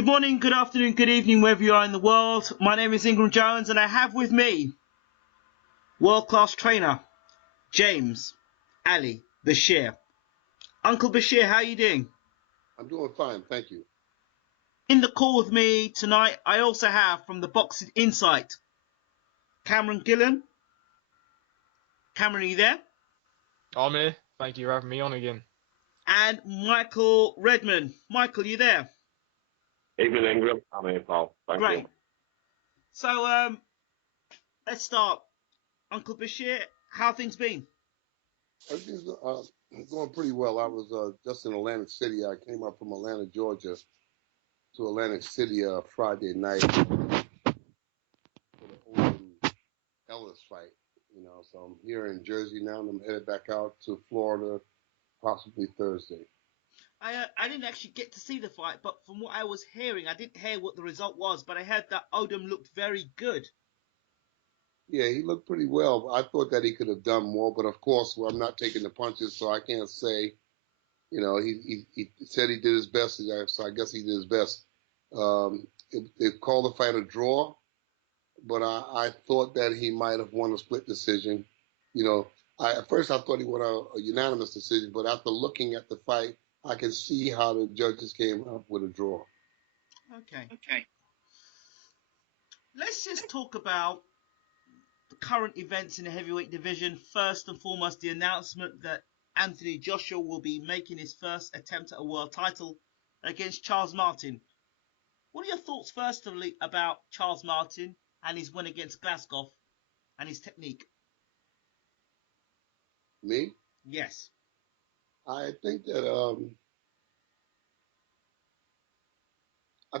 Good morning, good afternoon, good evening, wherever you are in the world. My name is Ingram Jones, and I have with me world-class trainer James Ali Bashir. Uncle Bashir, how are you doing? I'm doing fine, thank you. In the call with me tonight, I also have from the Boxing Insight, Cameron Gillen. Cameron, are you there? I'm here. Thank you for having me on again. And Michael Redman. Michael, you there? Evening, Ingram. I'm here, Paul. Thank Great. you. So, let's start. Uncle Bashir, how have things been? Everything's going pretty well. I was just in Atlantic City. I came up from Atlanta, Georgia, to Atlantic City Friday night for the Odom Ellis fight. So I'm here in Jersey now, and I'm headed back out to Florida, possibly Thursday. I didn't actually get to see the fight, but from what I was hearing, I didn't hear what the result was, but I heard that Odom looked very good. Yeah, he looked pretty well. I thought that he could have done more, but of course, I'm not taking the punches, so I can't say. He said he did his best, so I guess he did his best. They called the fight a draw, but I thought that he might have won a split decision. At first I thought he won a unanimous decision, but after looking at the fight, I can see how the judges came up with a draw. Okay. Let's just talk about the current events in the heavyweight division. First and foremost, the announcement that Anthony Joshua will be making his first attempt at a world title against Charles Martin. What are your thoughts, firstly, about Charles Martin and his win against Glasgow and his technique? Me? Yes. I think that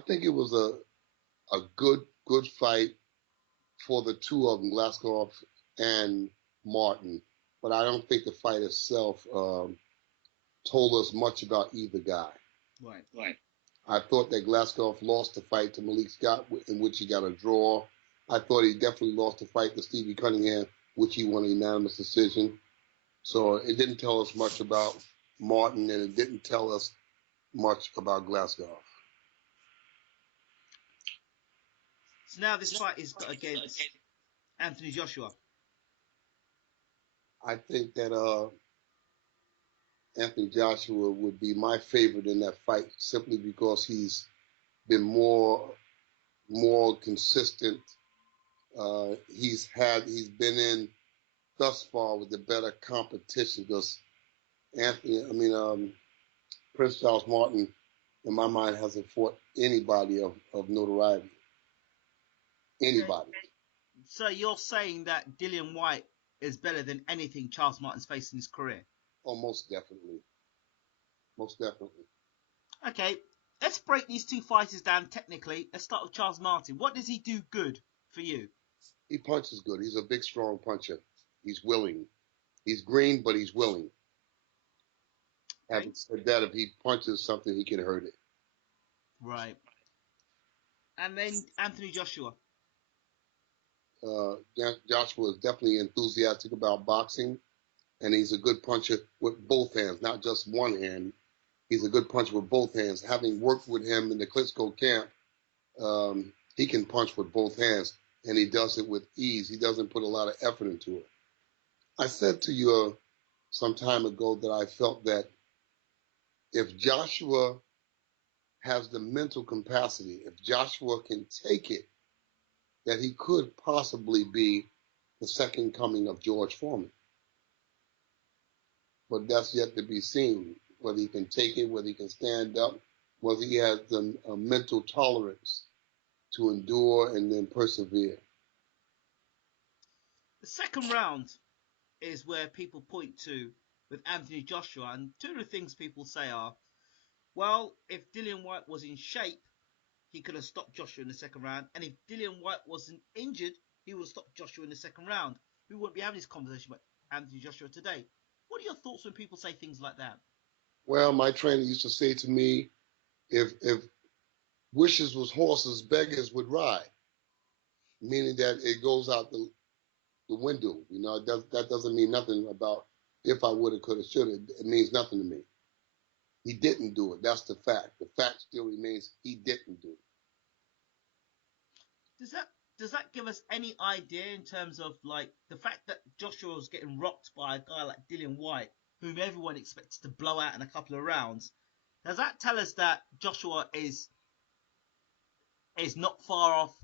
it was a good fight for the two of them, Glasgow and Martin. But I don't think the fight itself told us much about either guy. Right. I thought that Glasgow lost the fight to Malik Scott, in which he got a draw. I thought he definitely lost the fight to Stevie Cunningham, which he won a unanimous decision. So it didn't tell us much about Martin, and it didn't tell us much about Glasgow. So now this fight is against Anthony Joshua. I think that Anthony Joshua would be my favorite in that fight, simply because he's been more consistent. He's been in thus far with the better competition, because Prince Charles Martin, in my mind, hasn't fought anybody of notoriety. Anybody. So you're saying that Dillian Whyte is better than anything Charles Martin's faced in his career? Oh, most definitely. Most definitely. Okay, let's break these two fighters down technically. Let's start with Charles Martin. What does he do good for you? He punches good. He's a big, strong puncher. He's willing. He's green, but he's willing. Having said that, if he punches something, he can hurt it. Right. And then Anthony Joshua. Joshua is definitely enthusiastic about boxing, and he's a good puncher with both hands, not just one hand. He's a good puncher with both hands. Having worked with him in the Klitschko camp, he can punch with both hands, and he does it with ease. He doesn't put a lot of effort into it. I said to you some time ago that I felt that if Joshua has the mental capacity, if Joshua can take it, that he could possibly be the second coming of George Foreman. But that's yet to be seen, whether he can take it, whether he can stand up, whether he has the mental tolerance to endure and then persevere. The second round is where people point to with Anthony Joshua, and two of the things people say are, well, if Dillian Whyte was in shape, he could have stopped Joshua in the second round, and if Dillian Whyte wasn't injured, he would have stopped Joshua in the second round. We wouldn't be having this conversation about Anthony Joshua today. What are your thoughts when people say things like that? Well, my trainer used to say to me, if wishes was horses, beggars would ride, meaning that it goes out the window. That doesn't mean nothing about if I would have, could have, should have. It means nothing to me. He didn't do it. That's the fact. The fact still remains he didn't do it. Does that give us any idea in terms of like the fact that Joshua was getting rocked by a guy like Dillian Whyte, whom everyone expects to blow out in a couple of rounds? Does that tell us that Joshua is not far off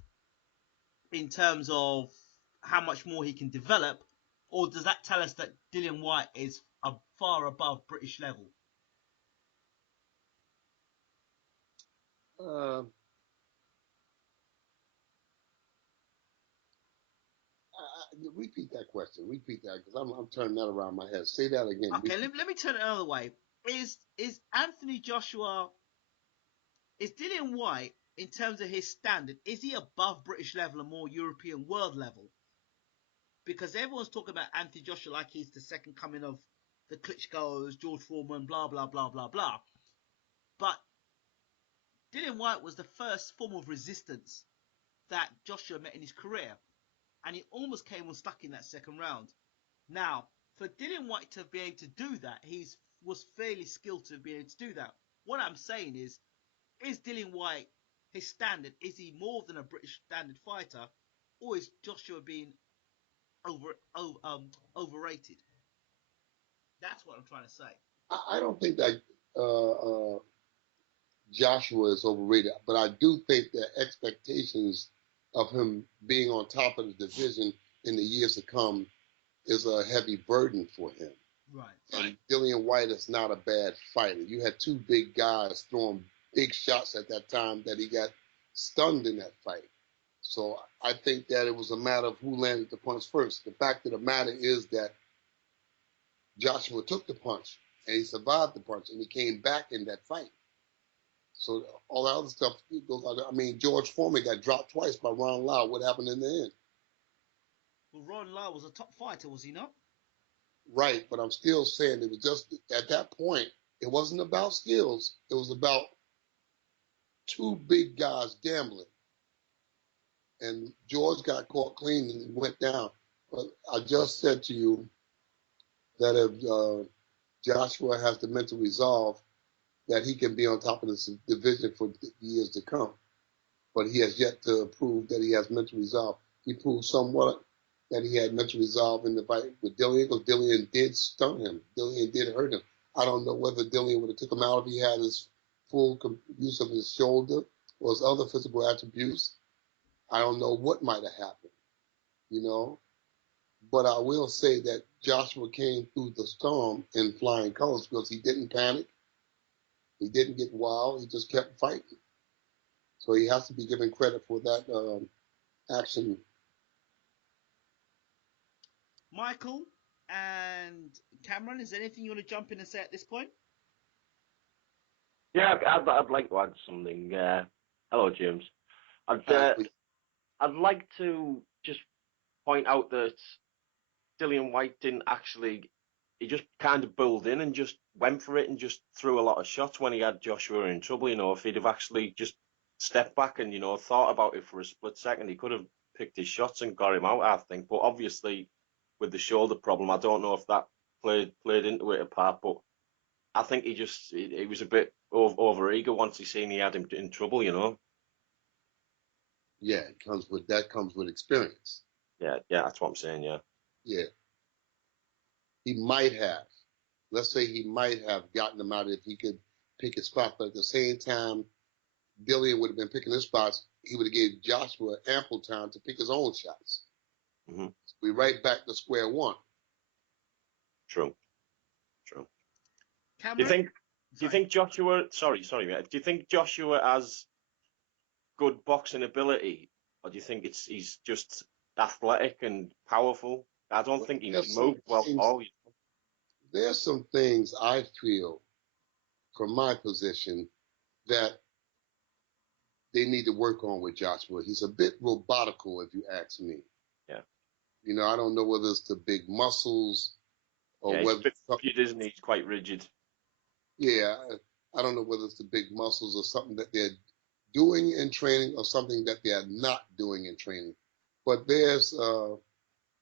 in terms of how much more he can develop, or does that tell us that Dillian Whyte is far above British level? Repeat that question. Repeat that, because I'm turning that around my head. Say that again. Okay, let me turn it another way. Is Anthony Joshua, is Dillian Whyte, in terms of his standard, is he above British level and more European world level? Because everyone's talking about Anthony Joshua like he's the second coming of the Klitschkos, George Foreman, blah, blah, blah, blah, blah. But Dillian Whyte was the first form of resistance that Joshua met in his career. And he almost came unstuck in that second round. Now, for Dillian Whyte to be able to do that, he was fairly skilled to be able to do that. What I'm saying is Dillian Whyte, his standard, is he more than a British standard fighter, or is Joshua being overrated? That's what I'm trying to say. I don't think that Joshua is overrated, but I do think that expectations of him being on top of the division in the years to come is a heavy burden for him. Right. And Dillian Whyte is not a bad fighter. You had two big guys throwing big shots at that time that he got stunned in that fight. So I think that it was a matter of who landed the punch first. The fact of the matter is that Joshua took the punch and he survived the punch and he came back in that fight. So all that other stuff goes out. I mean, George Foreman got dropped twice by Ron Lau. What happened in the end? Well, Ron Lau was a top fighter, was he not? Right, but I'm still saying it was just at that point, it wasn't about skills. It was about two big guys gambling. And George got caught clean and went down. But I just said to you that if Joshua has the mental resolve, that he can be on top of this division for years to come. But he has yet to prove that he has mental resolve. He proved somewhat that he had mental resolve in the fight with Dillian, because Dillian did stun him. Dillian did hurt him. I don't know whether Dillian would have took him out if he had his full use of his shoulder or his other physical attributes. I don't know what might have happened, you know. But I will say that Joshua came through the storm in flying colors because he didn't panic. He didn't get wild. He just kept fighting. So he has to be given credit for that action. Michael and Cameron, is there anything you want to jump in and say at this point? Yeah, I'd like to add something. Hello, James. I'd like to just point out that Dillian Whyte didn't actually. He just kind of bulled in and just went for it and just threw a lot of shots when he had Joshua in trouble. You know, if he'd have actually just stepped back and, you know, thought about it for a split second, he could have picked his shots and got him out, I think. But obviously, with the shoulder problem, I don't know if that played into it a part. But I think he was a bit over eager once he seen he had him in trouble. You know. Yeah, that comes with experience. Yeah, that's what I'm saying. Yeah. Yeah. He might have. Let's say he might have gotten him out if he could pick his spot. But at the same time, Dillian would have been picking his spots. He would have gave Joshua ample time to pick his own shots. Mm-hmm. We're right back to square one. True. Cameron? Do you think Joshua? Sorry, mate. Do you think Joshua has good boxing ability, or do you think he's just athletic and powerful? I don't think he moved well at all. There's some things I feel, from my position, that they need to work on with Joshua. He's a bit robotical, if you ask me. Yeah. You know, I don't know whether it's the big muscles or he's whether a bit rigid, isn't he? He's quite rigid. Yeah, I don't know whether it's the big muscles or something that they're doing in training or something that they're not doing in training. But there's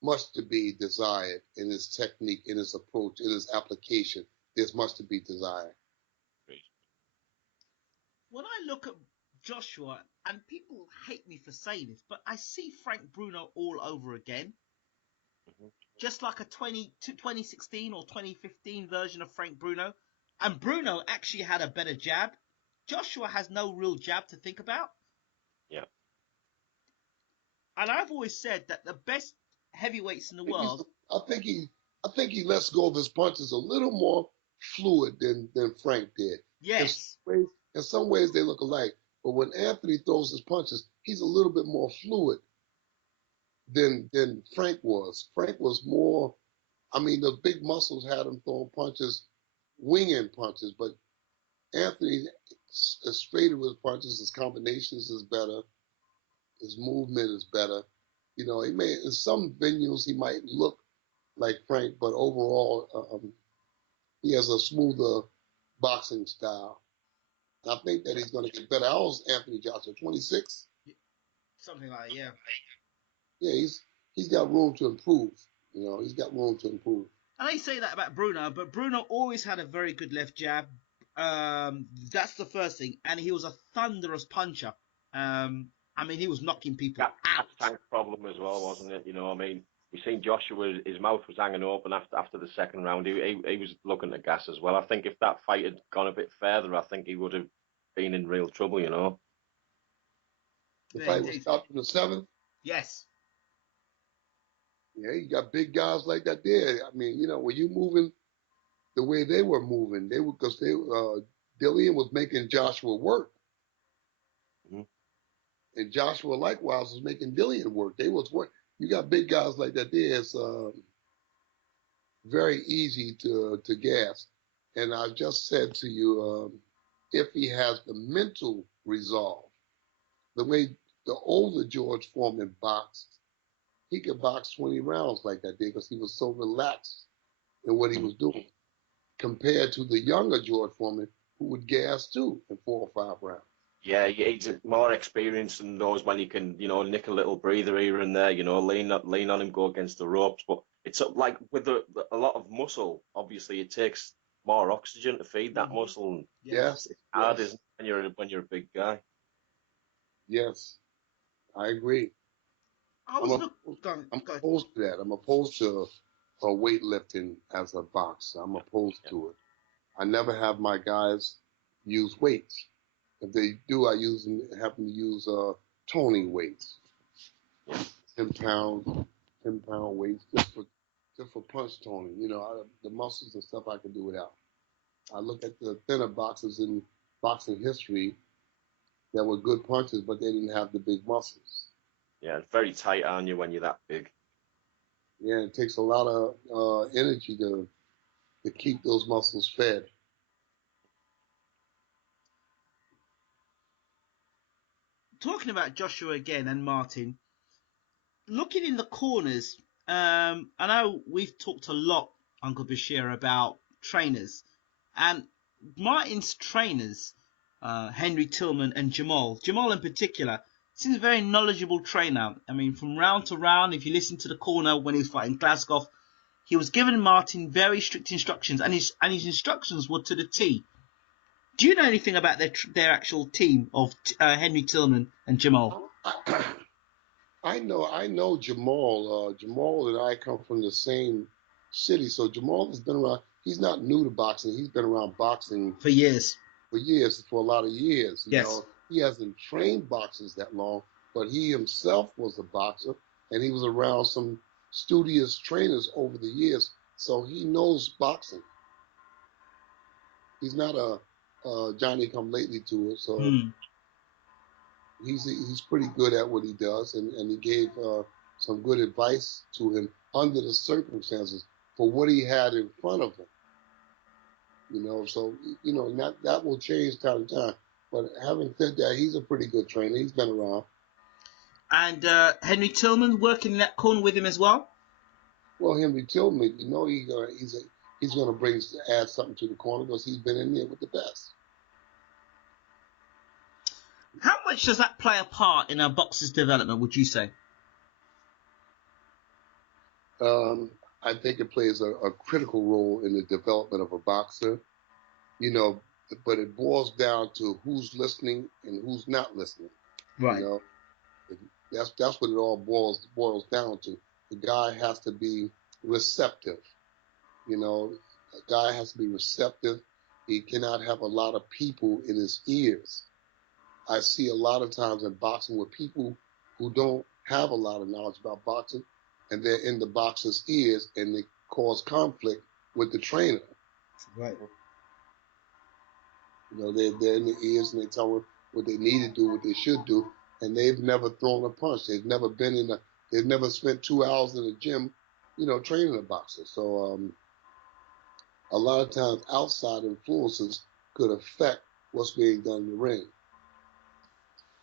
much to be desired in his technique, in his approach, in his application. There's much to be desired. when I look at Joshua, and people hate me for saying this, but I see Frank Bruno all over again. Mhm. Just like a 2016 or 2015 version of Frank Bruno. And Bruno actually had a better jab. Joshua has no real jab to think about. Yeah. And I've always said that the best heavyweights in the world. I think he lets go of his punches a little more fluid than Frank did. Yes. In some ways they look alike, but when Anthony throws his punches, he's a little bit more fluid than Frank was. Frank was more. I mean, the big muscles had him throwing punches, winging punches, but Anthony is straighter with punches. His combinations is better. His movement is better. You know, in some venues he might look like Frank, but overall he has a smoother boxing style. And I think that he's going to get better. How old is Anthony Joshua? 26. Something like that, yeah. Yeah, he's got room to improve. You know, he's got room to improve. And I say that about Bruno, but Bruno always had a very good left jab. That's the first thing. And he was a thunderous puncher. I mean, he was knocking people out. Tank problem as well, wasn't it? You know, I mean, we seen Joshua, his mouth was hanging open after the second round. He was looking to gas as well. I think if that fight had gone a bit further, I think he would have been in real trouble, you know. The Yeah, fight was indeed. stopped in the seventh. Yes. Yeah, you got big guys like that there. I mean, you know, when you moving the way they were moving, because Dillian was making Joshua work, Mm-hmm. and Joshua likewise was making Dillian work. They was work. You got big guys like that there. It's very easy to gas. And I just said to you, if he has the mental resolve, the way the older George Foreman boxed, he could box 20 rounds like that day because he was so relaxed in what he was doing, compared to the younger George Foreman who would gas too in 4 or 5 rounds. Yeah, he's more experienced and knows when he can, you know, nick a little breather here and there, you know, lean on him, go against the ropes. But it's like with a lot of muscle, obviously it takes more oxygen to feed that muscle. And Yes, it's hard, yes, isn't it, when you're a big guy. yes, I agree. I I'm was I'm opposed to that. I'm opposed to weightlifting as a boxer. I'm opposed to it. I never have my guys use weights. If they do, I have them use toning weights, 10 pound, 10 pound weights, just for punch toning. You know, the muscles and stuff I can do without. I look at the thinner boxers in boxing history that were good punchers, but they didn't have the big muscles. Yeah, it's very tight on you when you're that big. Yeah, it takes a lot of energy to keep those muscles fed. talking about Joshua again and Martin. Looking in the corners, I know we've talked a lot, Uncle Bashir, about trainers. And Martin's trainers, Henry Tillman and Jamal in particular, seems a very knowledgeable trainer. I mean, from round to round, if you listen to the corner when he was fighting Glasgow, he was giving Martin very strict instructions, and his instructions were to the T. Do you know anything about their actual team of Henry Tillman and Jamal? I know Jamal. Jamal and I come from the same city, so Jamal has been around. He's not new to boxing. He's been around boxing For years. For a lot of years. You Yes. know, he hasn't trained boxers that long, but he himself was a boxer, and he was around some studious trainers over the years, so he knows boxing. He's not a Johnny come lately to it, so he's pretty good at what he does, and he gave some good advice to him under the circumstances for what he had in front of him. You know, so you know that will change time to time. But having said that, he's a pretty good trainer. He's been around. And Henry Tillman working in that corner with him as well. Well, Henry Tillman, you know, he's going to add something to the corner because he's been in there with the best. How much does that play a part in a boxer's development, would you say? I think it plays a critical role in the development of a boxer. You know, but it boils down to who's listening and who's not listening. Right. You know, that's what it all boils down to. The guy has to be receptive. You know, a guy has to be receptive. He cannot have a lot of people in his ears. I see a lot of times in boxing with people who don't have a lot of knowledge about boxing, and they're in the boxer's ears, and they cause conflict with the trainer. Right. You know, they're in the ears, and they tell them what they need to do, what they should do, and they've never thrown a punch. They've never they've never spent 2 hours in the gym, you know, training a boxer. So a lot of times outside influences could affect what's being done in the ring.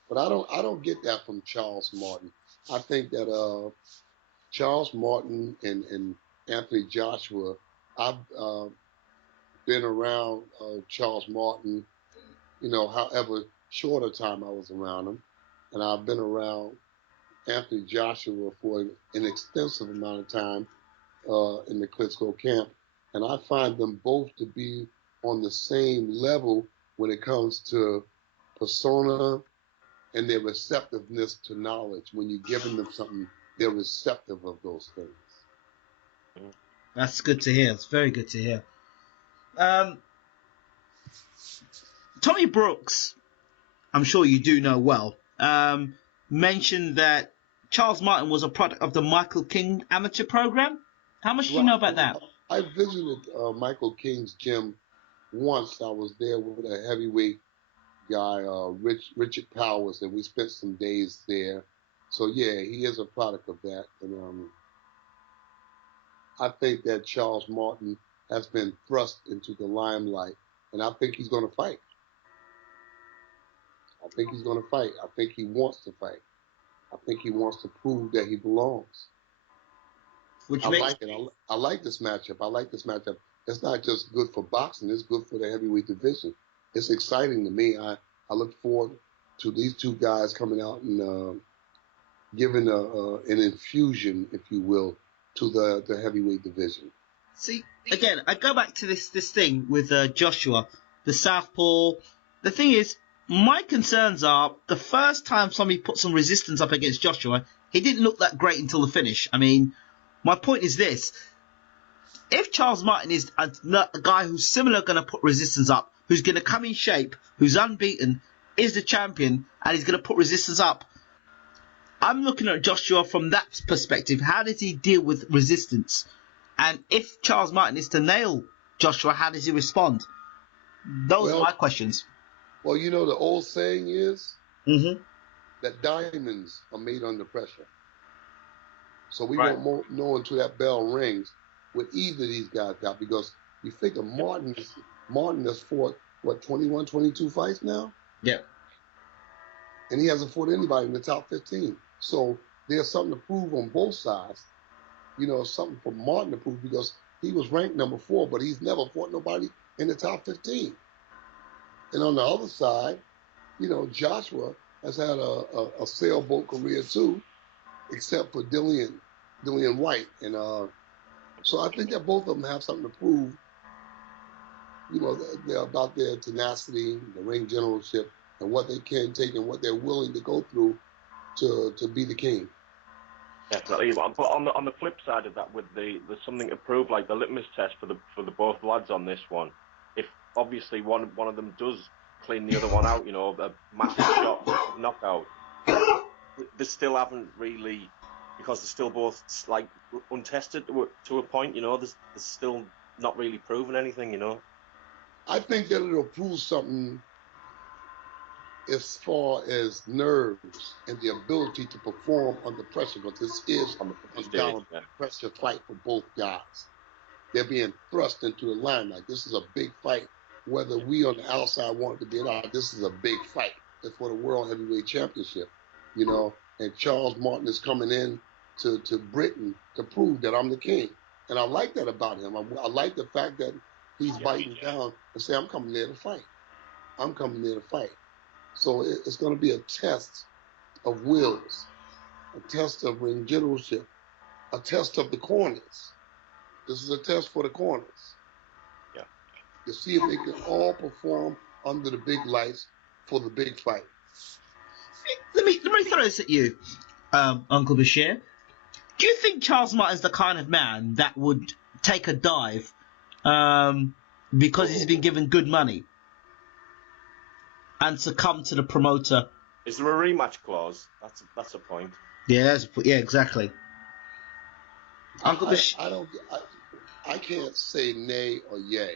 But I don't get that from Charles Martin. I think that Charles Martin and Anthony Joshua, I've been around Charles Martin, you know, however short a time I was around him, and I've been around Anthony Joshua for an extensive amount of time in the Klitschko camp, and I find them both to be on the same level when it comes to persona and their receptiveness to knowledge. When you're giving them something, they're receptive of those things. That's good to hear. It's very good to hear. Tommy Brooks, I'm sure you do know well, mentioned that Charles Martin was a product of the Michael King amateur program. How much do you know about that? I visited Michael King's gym once. I was there with a heavyweight guy, Richard Powers, and we spent some days there. So yeah, he is a product of that, and I think that Charles Martin has been thrust into the limelight, and I think he's going to fight. I think he's going to fight. I think he wants to fight. I think he wants to prove that he belongs. Like it. I like this matchup. I like this matchup. It's not just good for boxing. It's good for the heavyweight division. It's exciting to me. I look forward to these two guys coming out and giving an infusion, if you will, to the heavyweight division. See, again, I go back to this thing with Joshua, the southpaw. The thing is, my concerns are the first time somebody put some resistance up against Joshua, he didn't look that great until the finish. I mean, my point is this. If Charles Martin is a guy who's similar going to put resistance up, who's going to come in shape, who's unbeaten, is the champion, and he's going to put resistance up, I'm looking at Joshua from that perspective. How does he deal with resistance? And if Charles Martin is to nail Joshua, how does he respond? Those are my questions. Well, you know, the old saying is that diamonds are made under pressure. So we won't know until that bell rings what either of these guys got, because you figure Martin has fought, 21, 22 fights now? Yeah. And he hasn't fought anybody in the top 15. So there's something to prove on both sides. You know, something for Martin to prove, because he was ranked number 4, but he's never fought nobody in the top 15. And on the other side, you know, Joshua has had a sailboat career too, except for Dillian White. And so I think that both of them have something to prove. You know, they're about their tenacity, the ring generalship, and what they can take and what they're willing to go through to be the king. Definitely, but on the flip side of that, with there's something to prove, like the litmus test for the both lads on this one. If obviously one of them does clean the other one out, you know, a massive shot, knockout, they still haven't really, because they're still both like untested to a point, you know. There's still not really proven anything, you know. I think that it'll prove something as far as nerves and the ability to perform under pressure, because this is a pressure fight for both guys. They're being thrust into the limelight. This is a big fight. Whether we on the outside want it to be or not, this is a big fight. It's for the World Heavyweight Championship, you know. And Charles Martin is coming in to Britain to prove that I'm the king. And I like that about him. I like the fact that he's biting down and say, I'm coming there to fight. I'm coming there to fight. So it's going to be a test of wills, a test of ring generalship, a test of the corners. This is a test for the corners. Yeah. to see if they can all perform under the big lights for the big fight. Let me throw this at you, Uncle Bashir. Do you think Charles Martin's the kind of man that would take a dive because he's been given good money and succumb to the promoter? Is there a rematch clause? That's a point. Yeah, exactly. Uncle Bashir. I can't say nay or yay.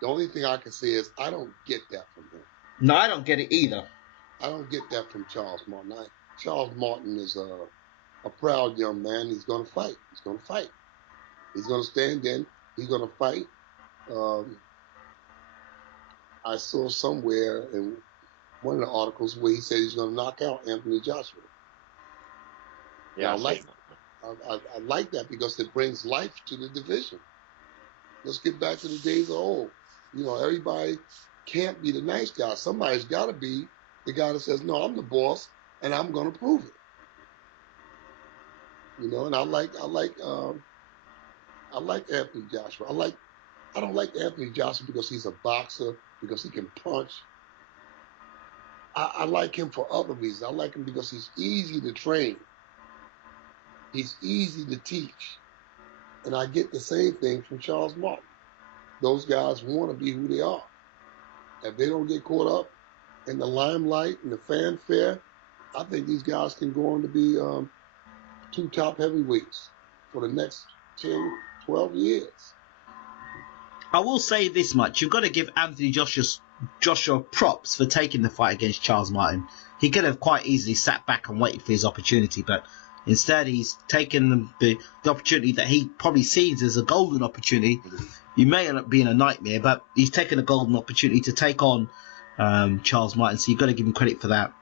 The only thing I can say is I don't get that from him. No, I don't get it either. I don't get that from Charles Martin. Charles Martin is a proud young man. He's going to fight. He's going to fight. He's going to stand in. He's going to fight. I saw somewhere in one of the articles where he said he's going to knock out Anthony Joshua. Yeah, I like that because it brings life to the division. Let's get back to the days of old. You know, everybody can't be the nice guy. Somebody's got to be the guy that says, "No, I'm the boss, and I'm going to prove it." You know, and I like Anthony Joshua. I don't like Anthony Joshua because he's a boxer, because he can punch. I like him for other reasons. I like him because he's easy to train. He's easy to teach. And I get the same thing from Charles Martin. Those guys want to be who they are. If they don't get caught up in the limelight and the fanfare, I think these guys can go on to be two top heavyweights for the next 10, 12 years. I will say this much. You've got to give Anthony Joshua props for taking the fight against Charles Martin. He could have quite easily sat back and waited for his opportunity, but instead he's taken the opportunity that he probably sees as a golden opportunity. You may end up being a nightmare, but he's taken a golden opportunity to take on Charles Martin, so you've got to give him credit for that.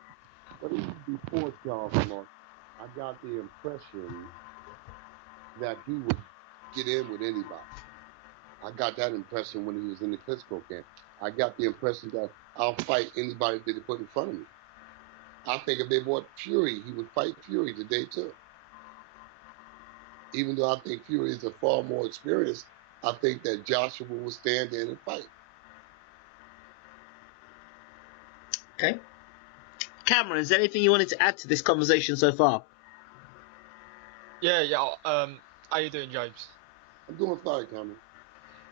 But even before Charles Martin, I got the impression that he would get in with anybody. I got that impression when he was in the Klitschko camp. I got the impression that I'll fight anybody that they put in front of me. I think if they brought Fury, he would fight Fury today too. Even though I think Fury is a far more experienced, I think that Joshua will stand in and fight. Okay. Cameron, is there anything you wanted to add to this conversation so far? Yeah. How you doing, James? I'm doing fine, Cameron.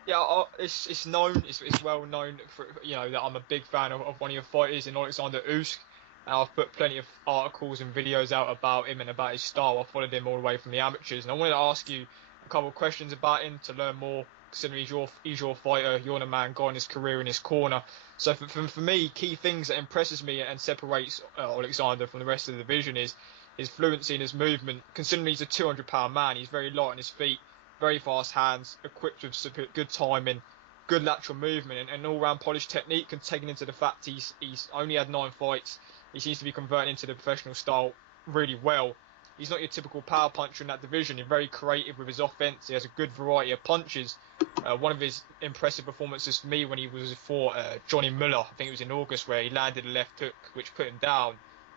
Yeah, it's known, it's well known for, that I'm a big fan of one of your fighters, in Alexander Usyk, and I've put plenty of articles and videos out about him and about his style. I followed him all the way from the amateurs, and I wanted to ask you a couple of questions about him to learn more, considering he's your fighter, you're the man guiding his career in his corner. So for me, key things that impresses me and separates Alexander from the rest of the division is his fluency in his movement. Considering he's a 200-pound man, he's very light on his feet, very fast hands, equipped with good timing, good lateral movement, and all-round polished technique. And taking into the fact he's only had 9 fights, he seems to be converting into the professional style really well. He's not your typical power puncher in that division. He's very creative with his offense. He has a good variety of punches. One of his impressive performances for me when he was for Johnny Muller, I think it was in August, where he landed a left hook which put him down.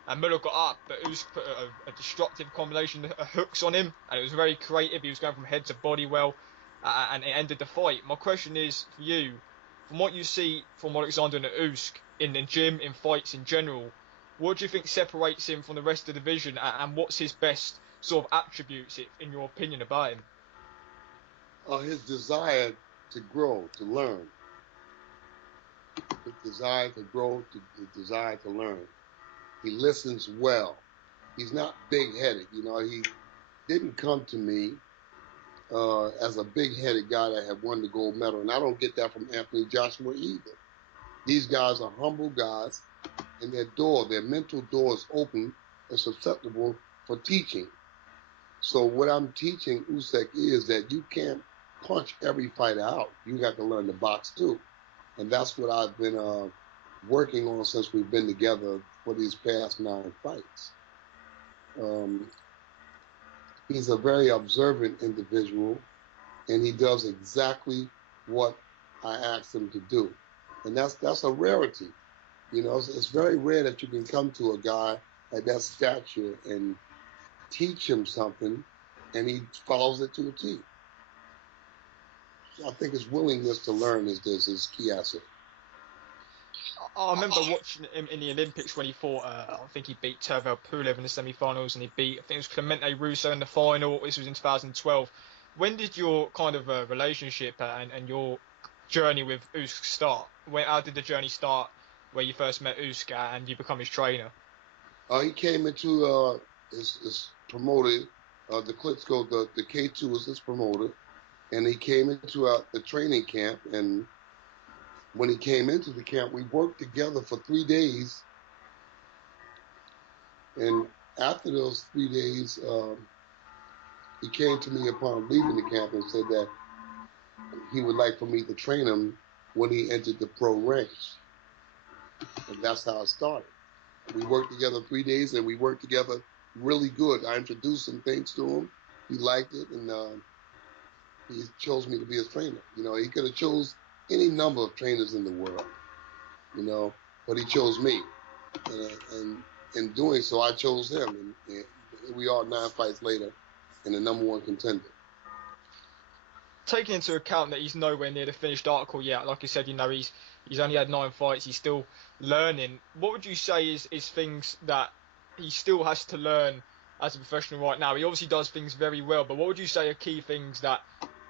And Muller got up, but Usyk put a destructive combination of hooks on him, and it was very creative. He was going from head to body well, and it ended the fight. My question is for you, from what you see from Alexander and Usyk in the gym, in fights in general, what do you think separates him from the rest of the division, and what's his best sort of attributes, in your opinion, about him? His desire to grow, to learn. His desire to grow, his desire to learn. He listens well. He's not big-headed. He didn't come to me as a big-headed guy that had won the gold medal, and I don't get that from Anthony Joshua either. These guys are humble guys, and their mental door is open and susceptible for teaching. So what I'm teaching Usyk is that you can't punch every fighter out. You got to learn to box too. And that's what I've been working on since we've been together for these past 9 fights. He's a very observant individual, and he does exactly what I asked him to do. And that's a rarity. It's very rare that you can come to a guy at that stature and teach him something, and he follows it to a T. I think his willingness to learn is his key asset. I remember watching him in the Olympics when he fought. I think he beat Tervel Pulev in the semi-finals, and he beat, I think it was Clemente Russo in the final. This was in 2012. When did your kind of relationship and your journey with Usyk start? How did the journey start? Where you first met Usyk and you become his trainer? He came into his promoted the Klitschko, the K2 was his promoter, and he came into the training camp. And when he came into the camp, we worked together for 3 days. And after those 3 days, he came to me upon leaving the camp and said that he would like for me to train him when he entered the pro ranks. And that's how it started. We worked together 3 days, and we worked together really good. I introduced some things to him. He liked it, and he chose me to be his trainer. You know, he could have chose any number of trainers in the world, you know, but he chose me. And in doing so, I chose him. And we are 9 fights later and the #1 contender. Taking into account that he's nowhere near the finished article yet, like you said, you know, he's only had 9 fights, he's still learning. What would you say is things that he still has to learn as a professional right now? He obviously does things very well, but what would you say are key things that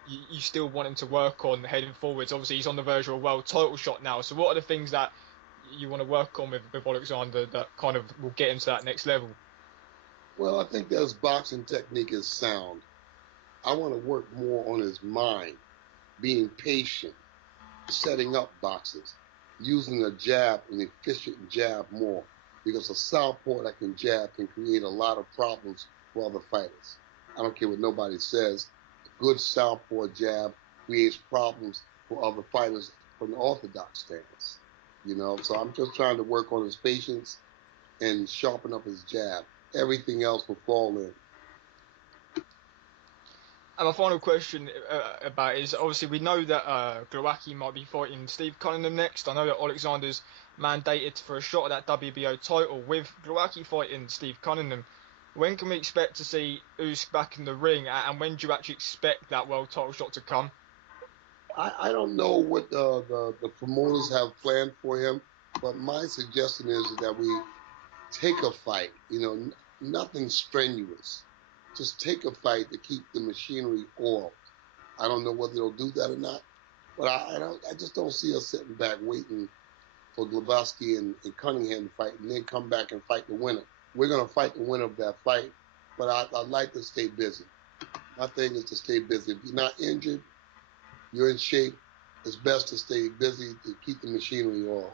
you still want him to work on heading forwards? Obviously, he's on the verge of a world title shot now, so what are the things that you want to work on with Alexander that kind of will get him to that next level? Well, I think that his boxing technique is sound. I want to work more on his mind, being patient, setting up boxes, using a jab, an efficient jab more, because a southpaw that can jab can create a lot of problems for other fighters. I don't care what nobody says. A good southpaw jab creates problems for other fighters from the orthodox stance. You know, so I'm just trying to work on his patience and sharpen up his jab. Everything else will fall in. And my final question about is, obviously we know that Glovacki might be fighting Steve Cunningham next. I know that Alexander's mandated for a shot at that WBO title. With Glovacki fighting Steve Cunningham, when can we expect to see Usyk back in the ring, and when do you actually expect that world title shot to come? I don't know what the promoters have planned for him, but my suggestion is that we take a fight, you know, nothing strenuous. Just take a fight to keep the machinery oiled. I don't know whether they'll do that or not, but I just don't see us sitting back waiting for Glovacki and Cunningham to fight and then come back and fight the winner. We're going to fight the winner of that fight, but I'd like to stay busy. My thing is to stay busy. If you're not injured, you're in shape, it's best to stay busy to keep the machinery oiled.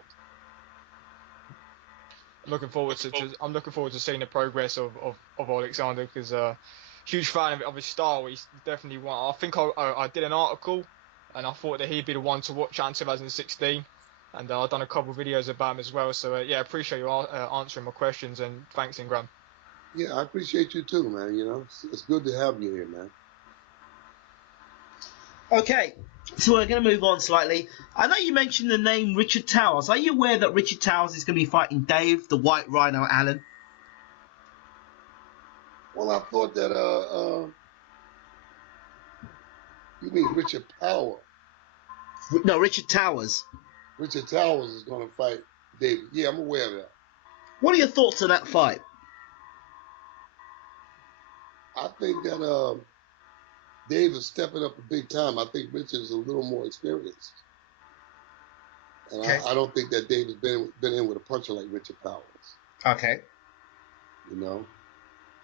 I'm looking forward to seeing the progress of Alexander, because huge fan of his style. He's definitely one. I think I did an article, and I thought that he'd be the one to watch out in 2016, and I've done a couple of videos about him as well. So yeah, appreciate you answering my questions, and thanks, Ingram. Yeah, I appreciate you too, man. You know, it's good to have you here, man. Okay, so we're going to move on slightly. I know you mentioned the name Richard Towers. Are you aware that Richard Towers is going to be fighting Dave, the White Rhino Allen? Well, I thought that you mean Richard Power. No, Richard Towers. Richard Towers is going to fight David. Yeah, I'm aware of that. What are your thoughts on that fight? I think that Dave is stepping up a big time. I think Richard is a little more experienced. And okay. I don't think that Dave has been in with a puncher like Richard Powers. Okay. You know?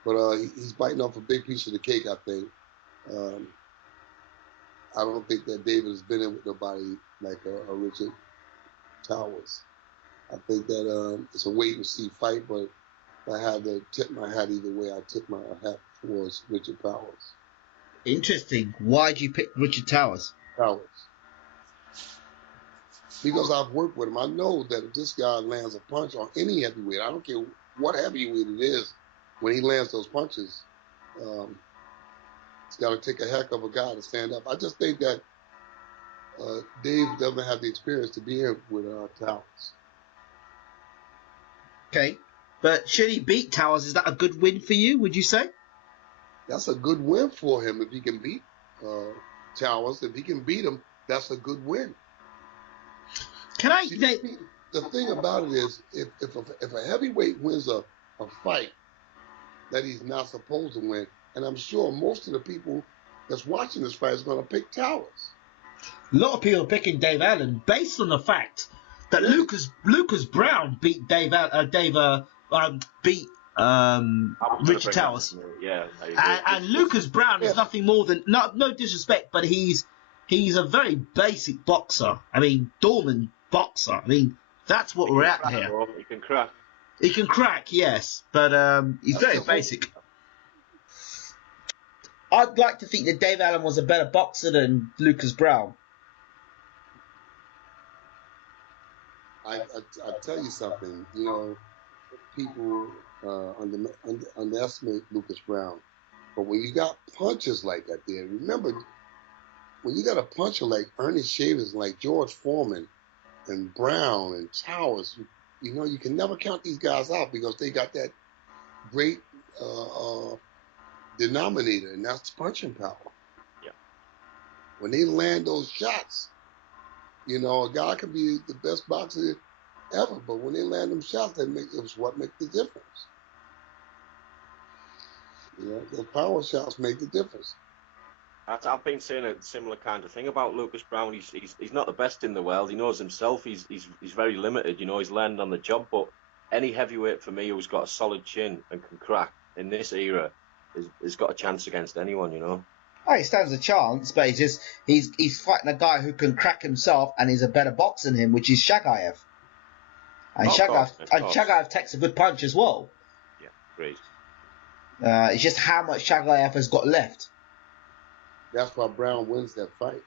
But he's biting off a big piece of the cake, I think. I don't think that David has been in with nobody like a Richard Towers. I think that it's a wait-and-see fight, but if I had to tip my hat either way, I'd tip my hat towards Richard Powers. Interesting. Why'd you pick Richard Towers? Towers. Because I've worked with him. I know that if this guy lands a punch on any heavyweight, I don't care what heavyweight it is, when he lands those punches, it's got to take a heck of a guy to stand up. I just think that Dave doesn't have the experience to be in with Towers. Okay. But should he beat Towers, is that a good win for you, would you say? That's a good win for him if he can beat Towers. If he can beat him, that's a good win. Can I? The thing about it is, if a heavyweight wins a fight that he's not supposed to win, and I'm sure most of the people that's watching this fight is going to pick Towers. A lot of people are picking Dave Allen based on the fact that Lucas Brown beat Richard Towers. Yeah, and Lucas Brown is nothing more than no disrespect, but he's a very basic boxer. I mean, doorman boxer. I mean, that's what we're at here. He can crack. He can crack, yes, but he's very basic. I'd like to think that Dave Allen was a better boxer than Lucas Brown. I tell you something, you know, people underestimate Lucas Brown. But when you got punches like that there, remember, when you got a puncher like Ernie Shavers, like George Foreman and Brown and Towers, you know, you can never count these guys out because they got that great denominator, and that's punching power. Yeah. When they land those shots, you know, a guy can be the best boxer ever, but when they land them shots, it's what makes the difference. You know, those power shots make the difference. I've been saying a similar kind of thing about Lucas Brown. He's not the best in the world. He knows himself. He's very limited. You know, he's learned on the job. But any heavyweight for me who's got a solid chin and can crack in this era has got a chance against anyone. You know. Oh, he stands a chance, but he's fighting a guy who can crack himself and is a better boxer than him, which is Shagayev. And Shagayev takes a good punch as well. Yeah, great. It's just how much Shagayev has got left. That's why Brown wins that fight.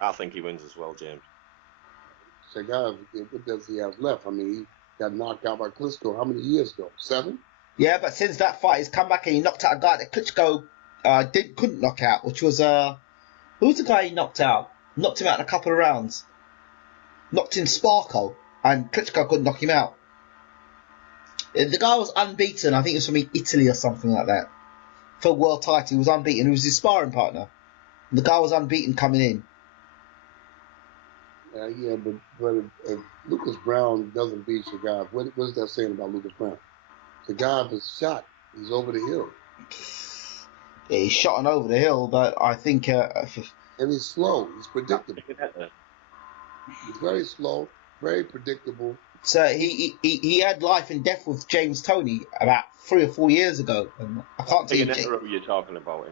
I think he wins as well, James. Shagayev, what does he have left? I mean, he got knocked out by Klitschko how many years ago? 7? Yeah, but since that fight, he's come back and he knocked out a guy that Klitschko couldn't knock out, which was who's the guy he knocked out? Knocked him out in a couple of rounds. Knocked in Sparko, and Klitschko couldn't knock him out. The guy was unbeaten. I think it was from Italy or something like that. For world title, he was unbeaten. He was his sparring partner. And the guy was unbeaten coming in. Yeah, but if Lucas Brown doesn't beat Shagayev, what is that saying about Lucas Brown? Shagayev is shot. He's over the hill. Yeah, he's shot on over the hill, but I think... and he's slow. He's predictable. He's very slow, very predictable. So he had life and death with James Toney about 3 or 4 years ago. And I can't tell you... Pianetta you're talking about.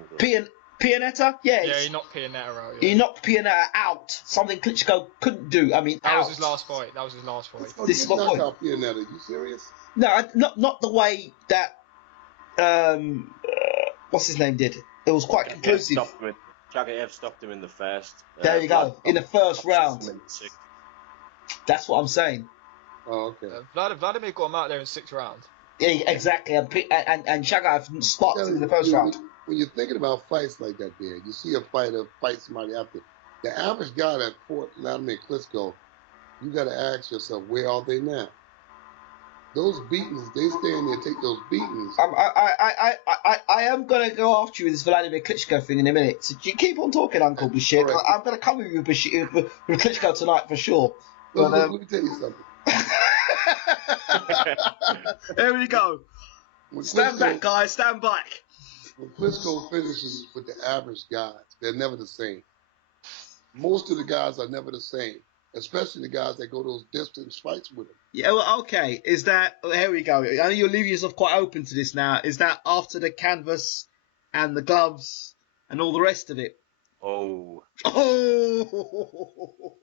Pianetta? Yeah, he knocked Pianetta out. Yeah. He knocked Pianetta out. Something Klitschko couldn't do. I mean, that was his last fight. This is what out Pianetta. You serious? No, not the way that what's his name did. It was quite conclusive. Shagayev stopped him in the first. There you go. In the first round. That's what I'm saying. Oh, okay. Vladimir got him out there in 6 rounds. Yeah, exactly. And Shagayev sparked him in the first round. When you're thinking about fights like that, there, you see a fighter fight somebody after. The average guy that fought Vladimir Klitschko, you got to ask yourself, where are they now? Those beatings, they stay in there and take those beatings. I am going to go after you with this Vladimir Klitschko thing in a minute. So you keep on talking, Uncle Bashir. Right. I'm going to come with you with Klitschko tonight for sure. But, let me tell you something. There we go. Stand back, guys. Stand back. When Klitschko finishes with the average guys, they're never the same. Most of the guys are never the same, especially the guys that go those distance fights with him. Yeah, well, okay. Is that... Here we go. I know you're leaving yourself quite open to this now. Is that after the canvas and the gloves and all the rest of it? Oh.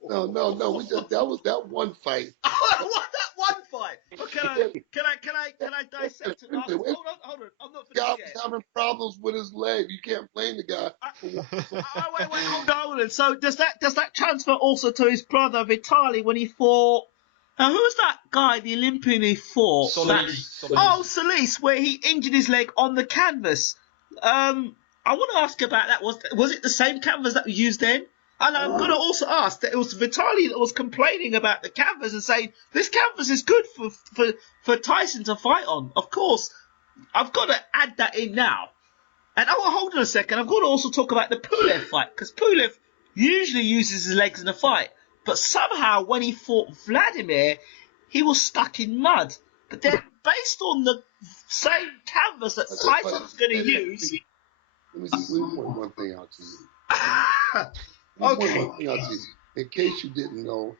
No. That was that one fight. That one fight. But can I dissect it? Hold on. I'm not finished yet. He's having problems with his leg. You can't blame the guy. Wait, hold on. So does that transfer also to his brother Vitaly when he fought? Now, who was that guy, the Olympian he fought? Solis, where he injured his leg on the canvas. I want to ask about that. Was it the same canvas that was used then? And I'm going to also ask that it was Vitaly that was complaining about the canvas and saying, this canvas is good for Tyson to fight on. Of course, I've got to add that in now. And hold on a second. I've got to also talk about the Pulev fight, because Pulev usually uses his legs in a fight, but somehow when he fought Vladimir, he was stuck in mud. But then, based on the same canvas that Tyson's going to use. Let me point one thing out to you. Okay. Point one thing out to you. In case you didn't know,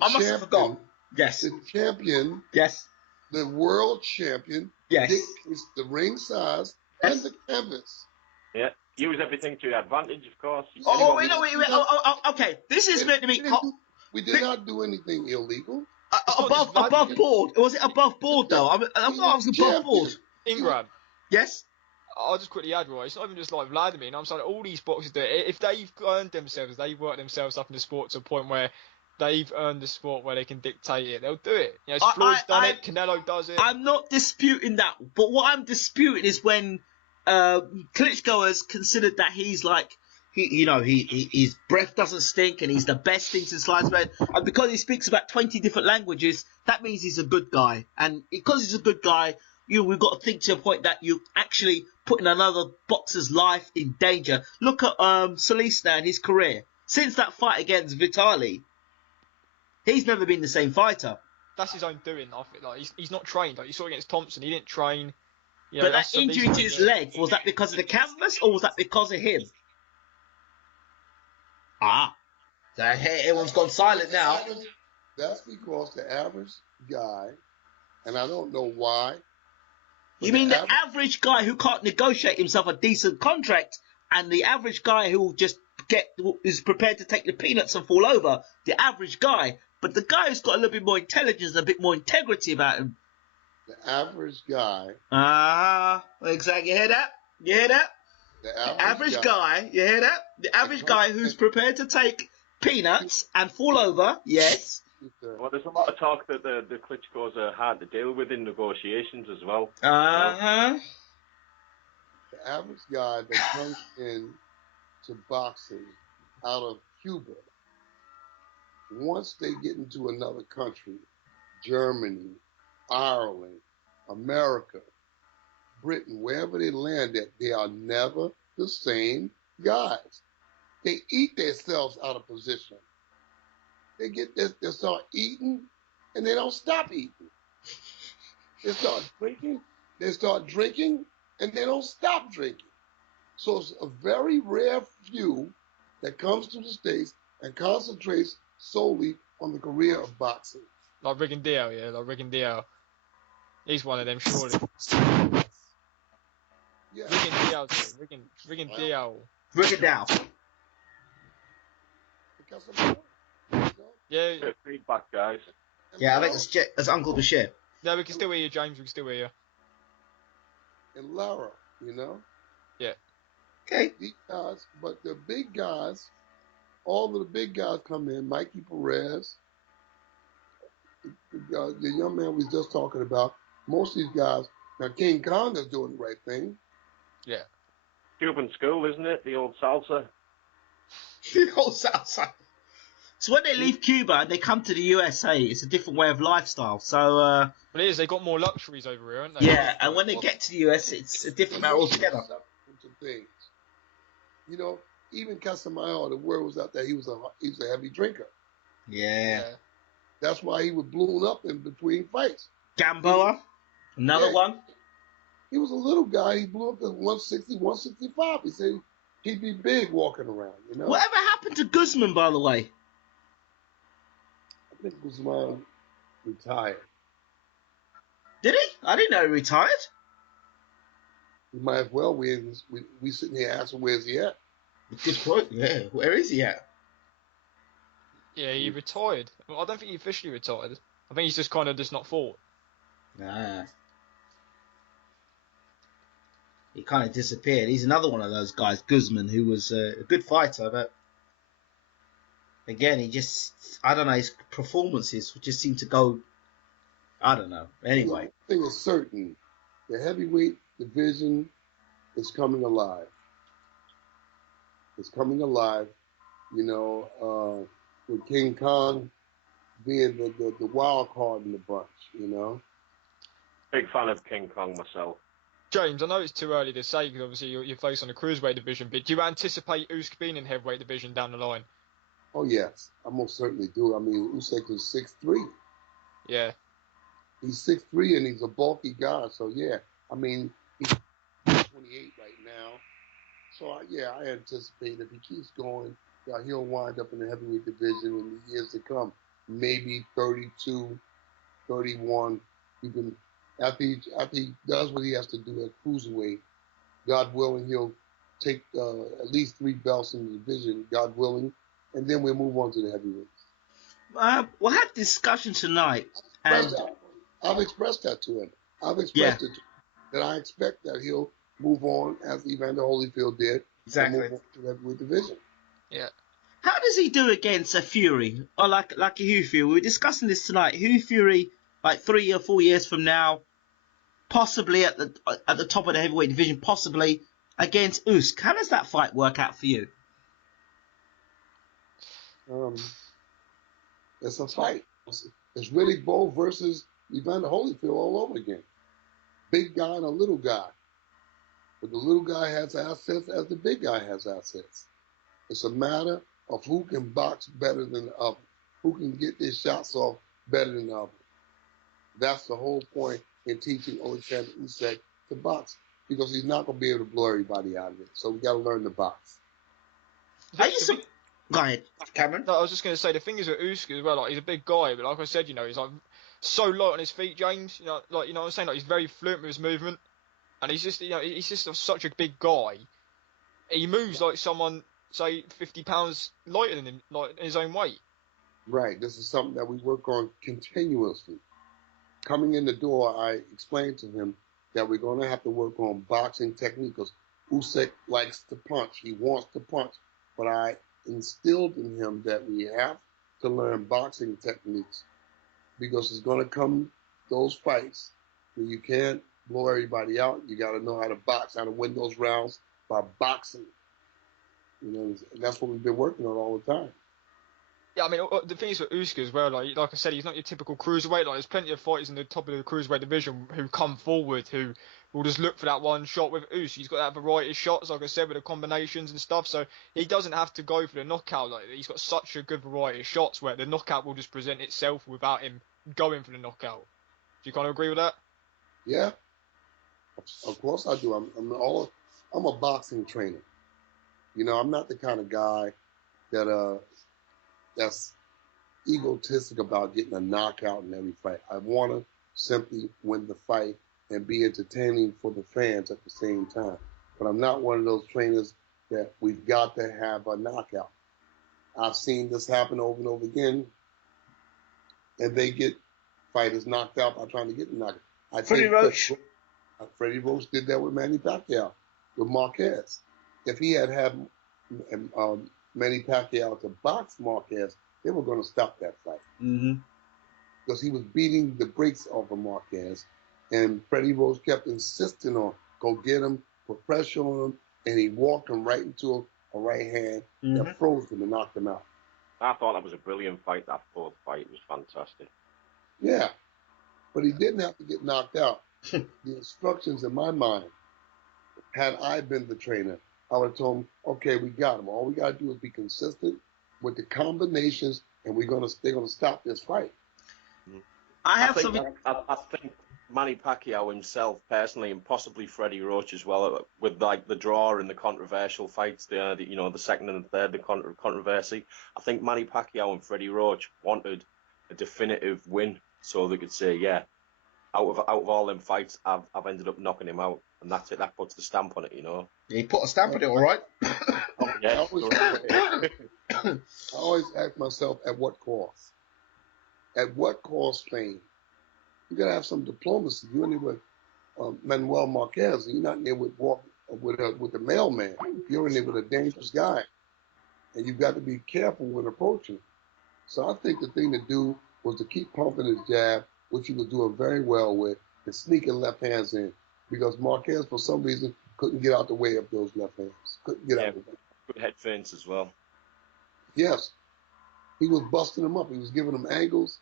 I must have forgotten. Yes. The champion. Yes. The world champion. Yes. Dictates the ring size and the canvas. Yeah. Use everything to your advantage, of course. Wait. Okay. This is meant to be. We did not do anything illegal. Above board. Was it above board though? I was above board. Ingram. Yes. I'll just quickly add, right? It's not even just like Vladimir. I'm saying all these boxers do it. If they've earned themselves, they've worked themselves up in the sport to a point where they've earned the sport where they can dictate it. They'll do it. You know, Floyd's done it. Canelo does it. I'm not disputing that, but what I'm disputing is when Klitschko has considered that he's like his breath doesn't stink and he's the best thing since sliced bread, and because he speaks about 20 different languages, that means he's a good guy. And because he's a good guy, we've got to think to a point that you actually putting another boxer's life in danger. Look at Solis now in his career. Since that fight against Vitali, he's never been the same fighter. That's his own doing. I think like he's not trained. Like you saw against Thompson, he didn't train. You know, but that injury to his leg, was that because of the canvas or was that because of him? So everyone's gone silent now. That's because the average guy, and I don't know why. You mean the average guy who can't negotiate himself a decent contract, and the average guy who just is prepared to take the peanuts and fall over? The average guy, but the guy who's got a little bit more intelligence and a bit more integrity about him. The average guy. Exactly. You hear that? You hear that? The average guy. You hear that? The average guy who's prepared to take peanuts and fall over. Yes. Well, there's a lot of talk that the Klitschkos are hard to deal with in negotiations as well. The average guy that comes in to boxing out of Cuba, once they get into another country, Germany, Ireland, America, Britain, wherever they land at, they are never the same guys. They eat themselves out of position. They get this, they start eating, and they don't stop eating. They start drinking, and they don't stop drinking. So it's a very rare few that comes to the States and concentrates solely on the career of boxing. Like Rigondeaux. He's one of them, surely. Yeah. Rigondeaux. Yeah. Feedback, guys. Yeah, I think it's Uncle Bashir. No, we can still hear you, James. We can still hear you. And Lara, you know? Yeah. Okay. These guys, but the big guys, all of the big guys come in. Mikey Perez, the young man we was just talking about. Most of these guys, now King Kong is doing the right thing. Yeah. Cuban school, isn't it? The old salsa. The old salsa. So when they leave Cuba and they come to the USA, it's a different way of lifestyle. So, well, it is. They got more luxuries over here, haven't they? Yeah, and when they get to the US, it's a different matter altogether. Things. You know, even Casamayo, the word was out there he was a heavy drinker. Yeah. That's why he was blown up in between fights. Gamboa, another one. He was a little guy. He blew up to 160, 165. He said he'd be big walking around, you know. Whatever happened to Guzman, by the way? I think Guzman retired. Did he? I didn't know he retired. He might as well. We sitting here asking where's he at. Good point. Yeah, where is he at? Yeah, he retired. Well, I don't think he officially retired. I think he's just kind of just not fought. Nah. He kind of disappeared. He's another one of those guys, Guzman, who was a good fighter, but again, he just, I don't know, his performances just seem to go, I don't know. Anyway. The thing is certain, the heavyweight division is coming alive. It's coming alive, you know, with King Kong being the wild card in the bunch, you know. Big fan of King Kong myself. James, I know it's too early to say because obviously you're focused on the cruiserweight division, but do you anticipate Usyk being in heavyweight division down the line? Oh yes, I most certainly do. I mean, Usyk is 6'3". Yeah. He's 6'3" and he's a bulky guy. So yeah, I mean, he's 28 right now. So I anticipate if he keeps going, he'll wind up in the heavyweight division in the years to come. Maybe 32, 31. You can after he does what he has to do at cruiserweight, God willing, he'll take at least 3 belts in the division, God willing, and then we'll move on to the heavyweights. We'll have discussion tonight, and I've expressed that to him. I've expressed it to him, that I expect that he'll move on as Evander Holyfield did, exactly, and move on to the heavyweight division. Yeah. How does he do against a Fury or like a Hugh Fury? We were discussing this tonight. Hugh Fury, like 3 or 4 years from now, possibly at the top of the heavyweight division, possibly against Usyk. How does that fight work out for you? It's a fight. It's really Bo versus Evander Holyfield all over again. Big guy and a little guy. But the little guy has assets as the big guy has assets. It's a matter of who can box better than the other, who can get their shots off better than the other. That's the whole point in teaching Alexander Usyk to box, because he's not going to be able to blow everybody out of it. So we got to learn to box. Go ahead, Cameron. No, I was just going to say the thing is with Usyk as well. Like he's a big guy, but like I said, he's like so light on his feet, James. What I'm saying, like he's very fluent with his movement, and he's just such a big guy. He moves like someone, say, 50 pounds lighter than him, like in his own weight. Right. This is something that we work on continuously. Coming in the door, I explained to him that we're going to have to work on boxing technique, because Usyk likes to punch. He wants to punch. But I instilled in him that we have to learn boxing techniques, because it's going to come those fights where you can't blow everybody out. You got to know how to box, how to win those rounds by boxing. And that's what we've been working on all the time. Yeah, I mean, the thing is with Usyk as well, like I said, he's not your typical cruiserweight. Like, there's plenty of fighters in the top of the cruiserweight division who come forward, who will just look for that one shot. With Usyk, he's got that variety of shots, like I said, with the combinations and stuff. So he doesn't have to go for the knockout. Like, he's got such a good variety of shots where the knockout will just present itself without him going for the knockout. Do you kind of agree with that? Yeah, of course I do. I'm a boxing trainer. I'm not the kind of guy that's egotistic about getting a knockout in every fight. I want to simply win the fight and be entertaining for the fans at the same time. But I'm not one of those trainers that we've got to have a knockout. I've seen this happen over and over again, and they get fighters knocked out by trying to get the knockout. Freddie Roach did that with Manny Pacquiao, with Marquez. If he had Manny Pacquiao to box Marquez, they were going to stop that fight. Mm-hmm. Because he was beating the brakes off of Marquez, and Freddie Roach kept insisting on, go get him, put pressure on him, and he walked him right into a right hand that froze him and knocked him out. I thought that was a brilliant fight. That fourth fight was fantastic. Yeah, but he didn't have to get knocked out. The instructions in my mind, had I been the trainer, I would have told him, okay, we got him. All we got to do is be consistent with the combinations, and they're going to stop this fight. I think Manny Pacquiao himself, personally, and possibly Freddie Roach as well, with like the draw and the controversial fights, the second and the third, the controversy. I think Manny Pacquiao and Freddie Roach wanted a definitive win, so they could say, yeah, out of all them fights, I've ended up knocking him out, and that's it. That puts the stamp on it, Yeah, he put a stamp on it, all right. Oh, yeah. I always ask myself, at what cost? At what cost fame? You got to have some diplomacy. You're in there with Manuel Marquez. You're not in there with the mailman. You're in there with a dangerous guy, and you've got to be careful when approaching. So I think the thing to do was to keep pumping his jab, which he was doing very well with, and sneaking left hands in, because Marquez, for some reason, couldn't get out the way of those left hands. Couldn't get out of the way. Good head feints as well. Yes. He was busting them up. He was giving them angles.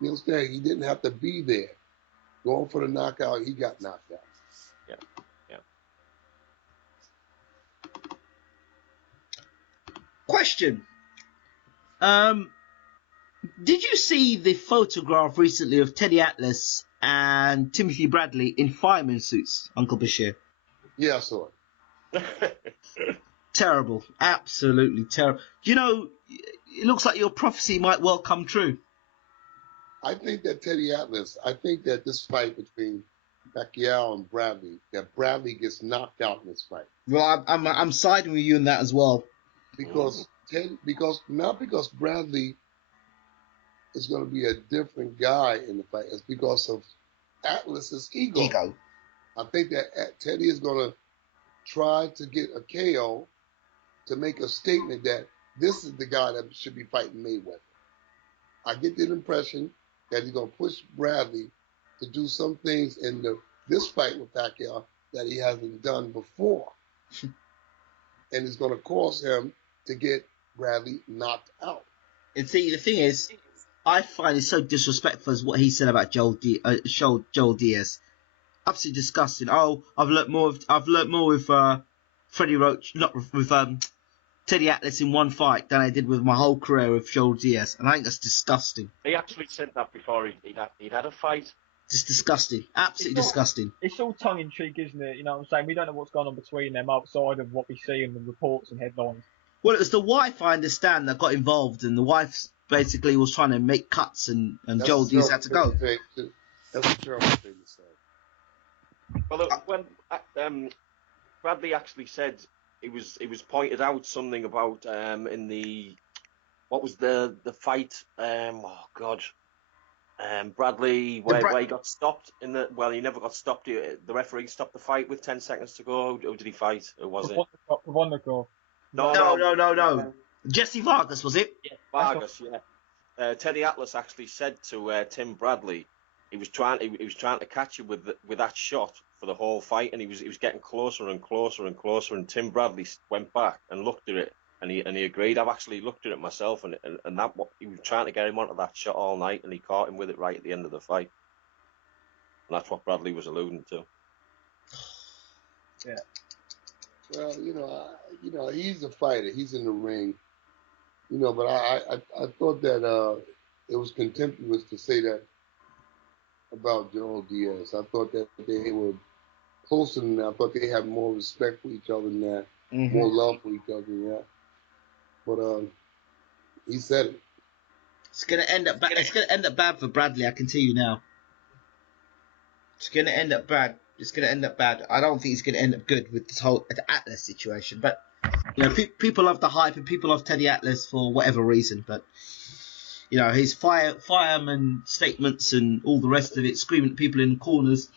You understand? He didn't have to be there. Going for the knockout, he got knocked out. Yeah. Question. Did you see the photograph recently of Teddy Atlas and Timothy Bradley in fireman suits, Uncle Bashir? Yeah, I saw it. Terrible. Absolutely terrible. You know, it looks like your prophecy might well come true. I think that this fight between Pacquiao and Bradley, that Bradley gets knocked out in this fight. Well, I'm siding with you in that as well. Because Bradley is going to be a different guy in the fight. It's because of Atlas's ego. I think that Teddy is going to try to get a KO to make a statement that this is the guy that should be fighting Mayweather. I get the impression that he's going to push Bradley to do some things in this fight with Pacquiao that he hasn't done before. And it's going to cause him to get Bradley knocked out. And see, the thing is, I find it so disrespectful as what he said about Joel Diaz. Absolutely disgusting. Oh, I've learnt more with Freddie Roach, not with Teddy Atlas in one fight than I did with my whole career with Joel Diaz, and I think that's disgusting. He actually said that before he'd had a fight. Just disgusting. Absolutely disgusting. It's all tongue-in-cheek, isn't it? You know what I'm saying? We don't know what's going on between them outside of what we see in the reports and headlines. Well, it was the wife, I understand, that got involved, and the wife basically was trying to make cuts, and Joel Diaz had to go. That's a terrible thing to say. Well, when Bradley actually said it was pointed out something about in the what was the fight? Bradley where he got stopped in the he never got stopped. The referee stopped the fight with 10 seconds to go. Who did he fight? Who was it? No. Jesse Vargas, was it? Yeah, Vargas. Yeah. Teddy Atlas actually said to Tim Bradley, he was trying to catch him with that shot for the whole fight, and he was getting closer and closer and closer. And Tim Bradley went back and looked at it, and he agreed. I've actually looked at it myself, and that he was trying to get him onto that shot all night, and he caught him with it right at the end of the fight. And that's what Bradley was alluding to. Yeah. Well, he's a fighter. He's in the ring. But I thought that it was contemptuous to say that about Joel Diaz. I thought that they were closer than that. I thought they had more respect for each other than that, more love for each other than that. But he said it. It's gonna end up bad. It's gonna end up bad for Bradley. I can tell you now. It's gonna end up bad. It's gonna end up bad. I don't think it's gonna end up good with this whole Atlas situation. But people love the hype and people love Teddy Atlas for whatever reason. But his fireman statements and all the rest of it, screaming at people in the corners.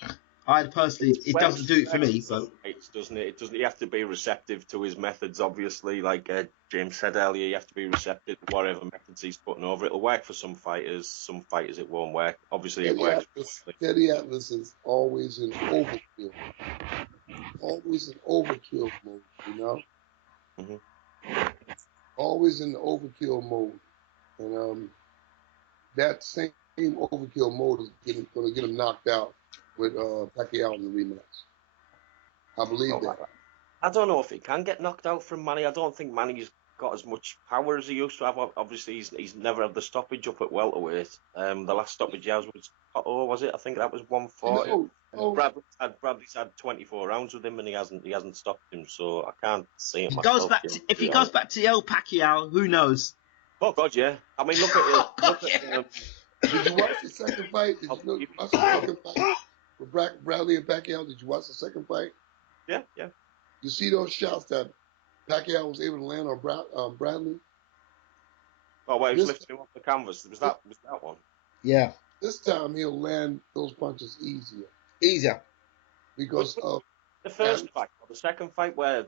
I personally, it doesn't do it for me. But doesn't it? It doesn't. You have to be receptive to his methods. Obviously, like James said earlier, you have to be receptive to whatever methods he's putting over. It'll work for some fighters. Some fighters it won't work. Obviously, it works. Teddy Atlas is always in overkill. Always in overkill mode. Always in the overkill mode, and that same overkill mode is going to get him knocked out with Pacquiao in the rematch. I believe that. I don't know if he can get knocked out from Manny. I don't think Manny's got as much power as he used to have. Obviously, he's never had the stoppage up at welterweight. The last stoppage he was was it? I think that was 140. Bradley's had 24 rounds with him, and he hasn't stopped him. So I can't see it. If he goes back to El Pacquiao, who knows? Oh God, yeah. I mean, look at it. Did you watch the second fight? Did you watch the second fight with Bradley and Pacquiao? Did you watch the second fight? Yeah. You see those shots that Pacquiao was able to land on Bradley? Oh, where he was lifting him off the canvas. Was that one? Yeah. This time he'll land those punches easier. Because the first fight or the second fight where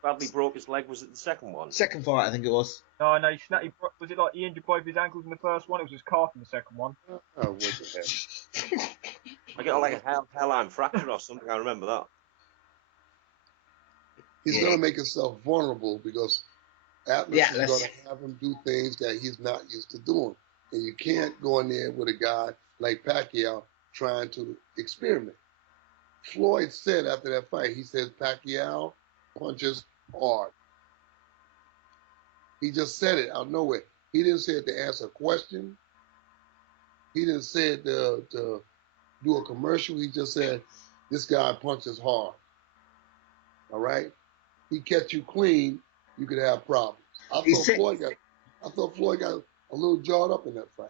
Bradley broke his leg, was it the second one? Second fight, I think it was. No, was it like he injured both his ankles in the first one? It was his calf in the second one. Oh, what the heck? I got like a hairline fracture or something. I remember that. He's going to make himself vulnerable because Atlas is going to have him do things that he's not used to doing. And you can't go in there with a guy like Pacquiao trying to experiment. Floyd said after that fight, he said Pacquiao punches hard. He just said it out of nowhere. He didn't say it to answer a question. He didn't say it to do a commercial. He just said, this guy punches hard. All right? He catch you clean, you could have problems. I thought Floyd got a little jarred up in that fight.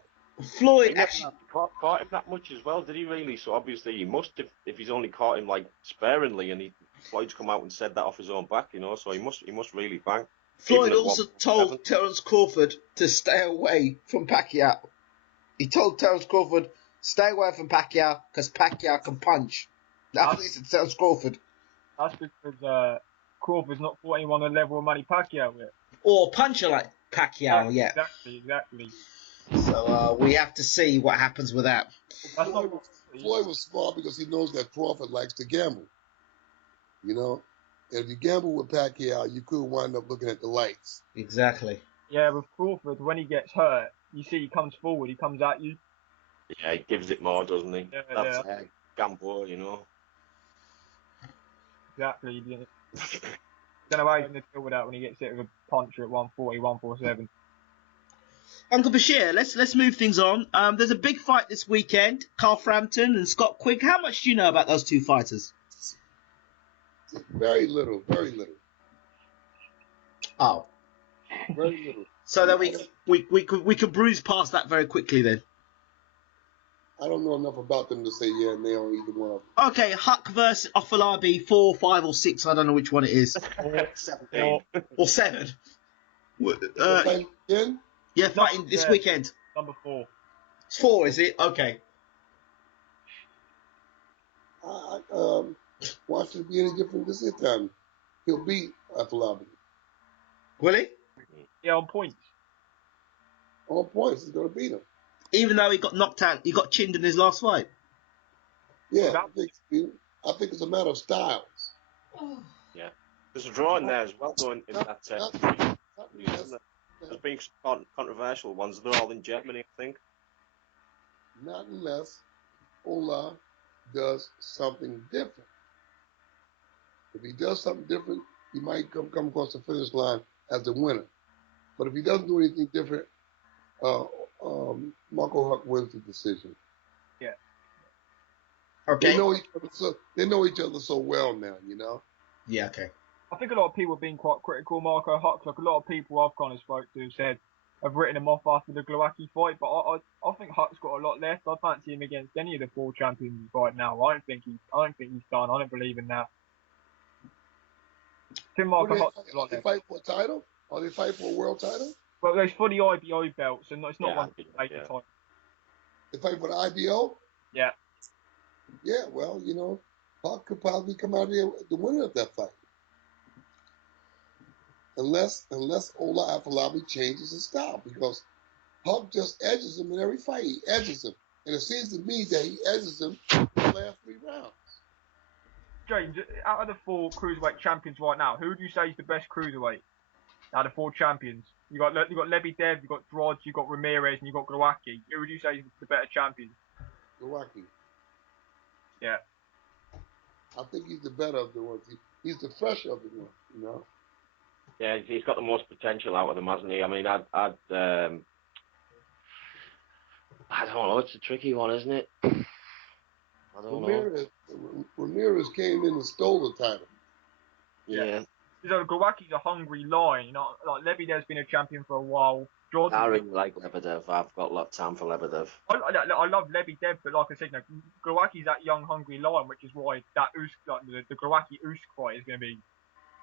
Floyd He never actually. caught him that much as well, did he really? So obviously he must if he's only caught him like sparingly, and Floyd's come out and said that off his own back, so he must really bang. Floyd also told Terence Crawford to stay away from Pacquiao. He told Terence Crawford, stay away from Pacquiao because Pacquiao can punch. That's what he said to Terence Crawford. That's because Crawford's not fought anyone on the level of Manny Pacquiao yet. Or puncher like Pacquiao, yeah. Exactly. So we have to see what happens with that. Floyd was smart because he knows that Crawford likes to gamble. And if you gamble with Pacquiao, you could wind up looking at the lights. Exactly. Yeah, with Crawford, when he gets hurt, you see he comes forward, he comes at you. Yeah, he gives it more, doesn't he? Yeah, That's gamble, Exactly. Don't know how he's going to deal with that when he gets hit with a puncher at 140, 147. Uncle Bashir, let's move things on. There's a big fight this weekend. Carl Frampton and Scott Quigg. How much do you know about those two fighters? Very little. Oh. Very little. So that we could bruise past that very quickly then. I don't know enough about them to say yeah, they on either one of them. Okay, Huck versus Afolabi, 4, 5, or 6. I don't know which one it is. 17. Or 7. Again? Yeah, fighting this weekend. Number 4. It's 4, is it? Okay. Why should it be any different this time? He'll beat Afolabi. Will he? Yeah, on points. On points, he's going to beat him. Even though he got knocked out, he got chinned in his last fight. Yeah, I think it's a matter of styles. Yeah. There's a draw in there as well, though, in that There's been some controversial ones. They're all in Germany, I think. Not unless Ola does something different. If he does something different, he might come across the finish line as the winner. But if he doesn't do anything different, Marco Huck wins the decision. Yeah. Okay. They know each other so well now, Yeah, okay. I think a lot of people have been quite critical of Marco Huck. Like a lot of people I've kind of spoke to have written him off after the Glovacki fight, but I think Huck's got a lot left. I fancy him against any of the 4 champions right now. I don't think he's done. I don't believe in that. Tim Marco Huck's got a lot They left. fight for a title? Are they fighting for a world title? Well, there's for the IBO belts, and it's not Yeah, one to take the time. They fight for the IBO? Yeah. Yeah, well, Huck could probably come out here the winner of that fight. Unless Ola Afolabi changes his style, because Huck just edges him in every fight. He edges him. And it seems to me that he edges him in the last 3 rounds. James, out of the 4 cruiserweight champions right now, who would you say is the best cruiserweight? Out of 4 champions, you got Lebedev, you got Droz, you got Ramirez, and you got Glovacki. Who would you say is the better champion? Glovacki. Yeah. I think he's the better of the ones. He's the fresher of the ones, Yeah, he's got the most potential out of them, hasn't he? I mean, I don't know. It's a tricky one, isn't it? I don't know. Ramirez came in and stole the title. Yeah. So Glovacki's a hungry lion. Like Lebedev's been a champion for a while. I really like Lebedev. I've got a lot of time for Lebedev. I love Lebedev, but like I said, Glovacki's that young, hungry lion, which is why that Usyk, the Glovacki Usyk fight is going to be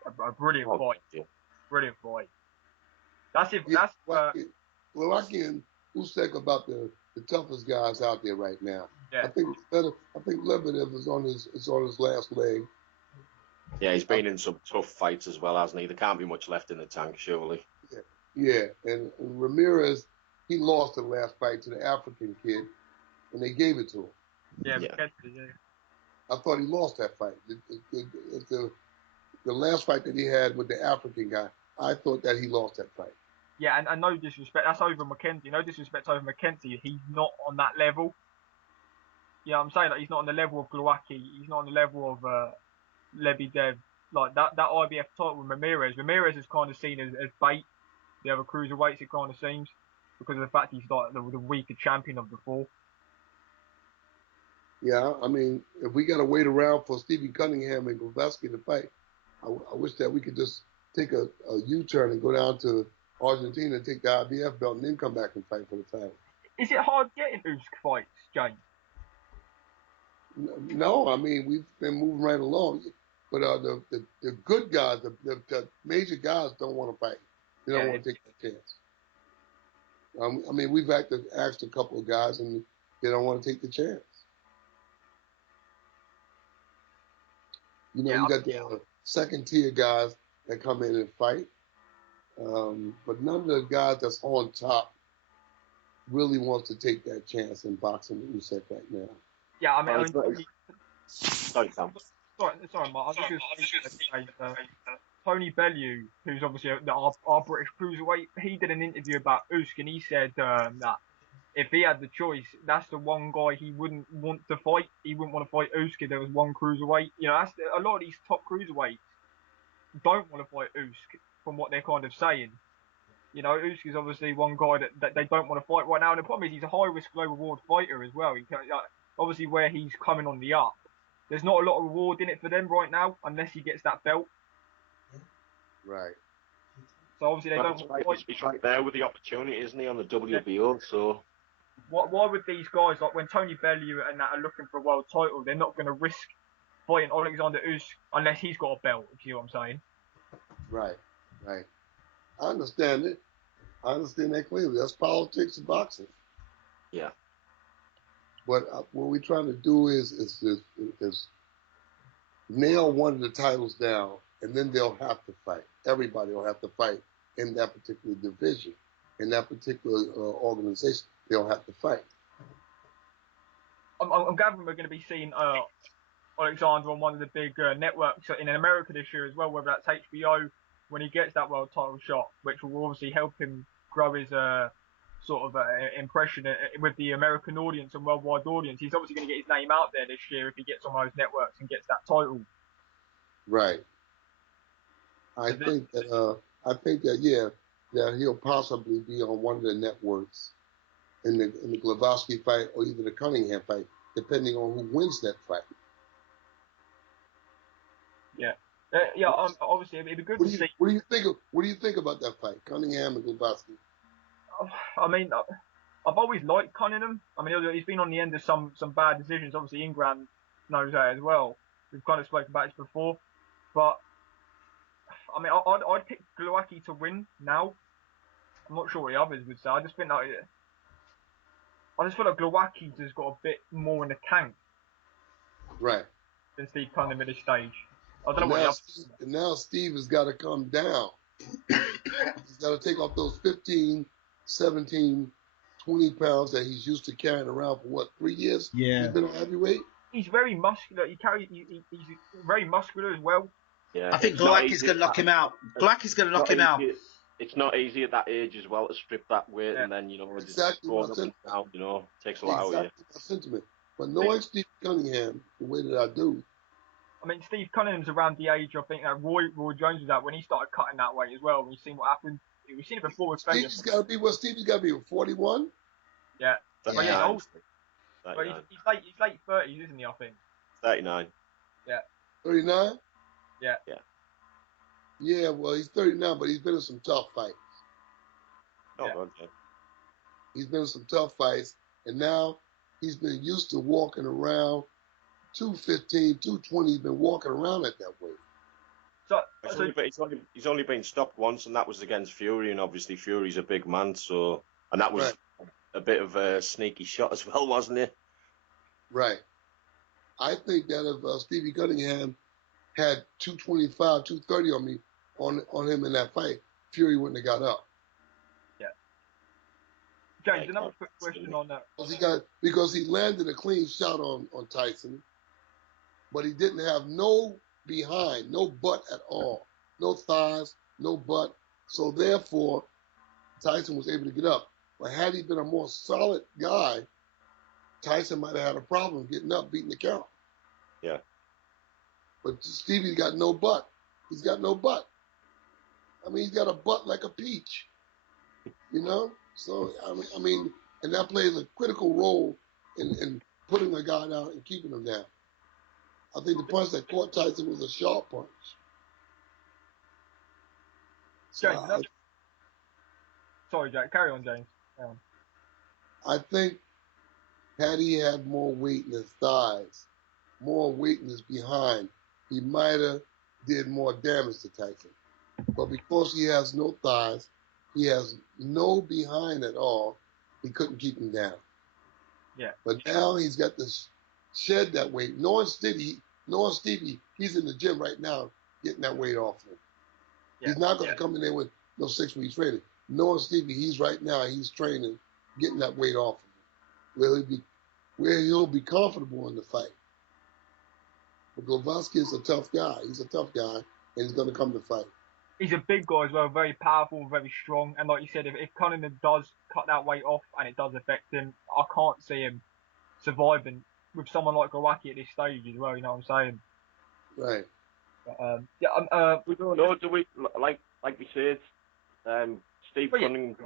a brilliant fight. Yeah. Brilliant fight. That's Glovacki and Usyk about the toughest guys out there right now. Yeah. I think Lebedev is on his last leg. Yeah, he's been in some tough fights as well, hasn't he? There can't be much left in the tank, surely. Yeah. And Ramirez, he lost the last fight to the African kid, and they gave it to him. Yeah. I thought he lost that fight. The last fight that he had with the African guy, I thought that he lost that fight. Yeah, and no disrespect, that's over McKenzie. No disrespect over McKenzie. He's not on that level. Yeah, I'm saying that he's not on the level of Glovacki. He's not on the level of Lebedev. Like that IBF title with Ramirez. Ramirez is kind of seen as bait. the other cruiserweights. It kind of seems because of the fact he's like the weaker champion of the four. Yeah, I mean, if we got to wait around for Stevie Cunningham and Glovacki to fight, I wish that we could just take a U-turn and go down to Argentina, take the IBF belt, and then come back and fight for the title. Is it hard getting Usyk fights, James? No, I mean, we've been moving right along. But the good guys, the major guys don't want to fight. They don't want to take that chance. I mean, we've asked a couple of guys, and they don't want to take the chance. You know, you got the second-tier guys that come in and fight. But none of the guys that's on top really wants to take that chance in boxing with Usyk right now. Yeah, I mean, sorry, Sam. Sorry, Mark. I was just going to say, Tony Bellew, who's obviously our British cruiserweight, he did an interview about Usyk, and he said that if he had the choice, that's the one guy he wouldn't want to fight. He wouldn't want to fight Usyk if there was one cruiserweight. You know, a lot of these top cruiserweights don't want to fight Usyk from what they're kind of saying. You know, Usyk is obviously one guy that they don't want to fight right now. And the problem is he's a high-risk, low-reward fighter as well. Obviously, where he's coming on the up, there's not a lot of reward in it for them right now unless he gets that belt. Right. So obviously they don't. He's right there with the opportunity, isn't he, on the WBO? So why would these guys, like when Tony Bellew and that are looking for a world title, they're not going to risk fighting Alexander Usyk unless he's got a belt? If you know what I'm saying? Right. I understand it. I understand that clearly. That's politics of boxing. Yeah. But what we're trying to do is nail one of the titles down, and then they'll have to fight. Everybody will have to fight in that particular division, in that particular organization. They'll have to fight. I'm gathering we're going to be seeing Alexander on one of the big networks in America this year as well, whether that's HBO when he gets that world title shot, which will obviously help him grow his sort of impression with the American audience and worldwide audience. He's obviously going to get his name out there this year if he gets on those networks and gets that title. Right. I think that that he'll possibly be on one of the networks in the Glovacki fight or even the Cunningham fight, depending on who wins that fight. Yeah. Obviously, it'd be good to see. What do you think about that fight, Cunningham and Glovacki? I mean, I've always liked Cunningham. I mean, he's been on the end of some bad decisions. Obviously, Ingram knows that as well. We've kind of spoken about this before, but I mean, I'd pick Glovacki to win now. I'm not sure what the others would say. I just feel like Glovacki's has got a bit more in the tank. Right. Than Steve Cunningham at this stage. I don't know now Steve has got to come down. He's got to take off those 15, 17, 20 pounds that he's used to carrying around for 3 years? Yeah. He's been on heavyweight. He's very muscular. He's very muscular as well. Yeah. I think Glovacki's going to knock him out. Glovacki's going to knock him out. It's not easy at that age as well to strip that weight and then, exactly just going up and down, takes a lot out of you. Exactly my sentiment. But knowing Steve Cunningham the way that I do. I mean, Steve Cunningham's around the age, I think, that Roy Jones was at when he started cutting that weight as well. We've seen what happened. We've seen it before with Stevie's got to be 41? Yeah. But he's old. 39. But he's late 30s, isn't he, I think? 39. Yeah. 39? Yeah. Yeah, well, he's 39, but he's been in some tough fights. Oh, yeah. Okay. He's been in some tough fights, and now he's been used to walking around 215, 220. He's been walking around at that weight. He's only been stopped once, and that was against Fury, and obviously Fury's a big man, and that was a bit of a sneaky shot as well, wasn't it? Right. I think that if Stevie Cunningham had 225, 230 on me, on him in that fight, Fury wouldn't have got up. Yeah. James, another quick question on that. Because he landed a clean shot on Tyson, but he didn't have no behind, no butt at all. No thighs, no butt. So therefore, Tyson was able to get up. But had he been a more solid guy, Tyson might have had a problem getting up, beating the count. Yeah. But Stevie's got no butt. He's got no butt. I mean, he's got a butt like a peach. You know, so I mean, and that plays a critical role in putting a guy down and keeping him down. I think the punch that caught Tyson was a sharp punch. So James, sorry, Jack. Carry on, James. I think had he had more weight in his thighs, more weight in his behind, he might have did more damage to Tyson. But because he has no thighs, he has no behind at all, he couldn't keep him down. Yeah. But now he's got to shed that weight. Knowing Stevie, he's in the gym right now getting that weight off him. Yeah. He's not going to come in there with no 6 weeks training. Knowing Stevie, he's training, getting that weight off him. Where he'll be comfortable in the fight. But Glovacki is a tough guy. He's a tough guy, and he's going to come to fight. He's a big guy as well, very powerful, very strong. And like you said, if Cunningham does cut that weight off and it does affect him, I can't see him surviving with someone like Glovacki at this stage as well. You know what I'm saying? Right. But, we don't know, do we? Like we said, Steve Cunningham,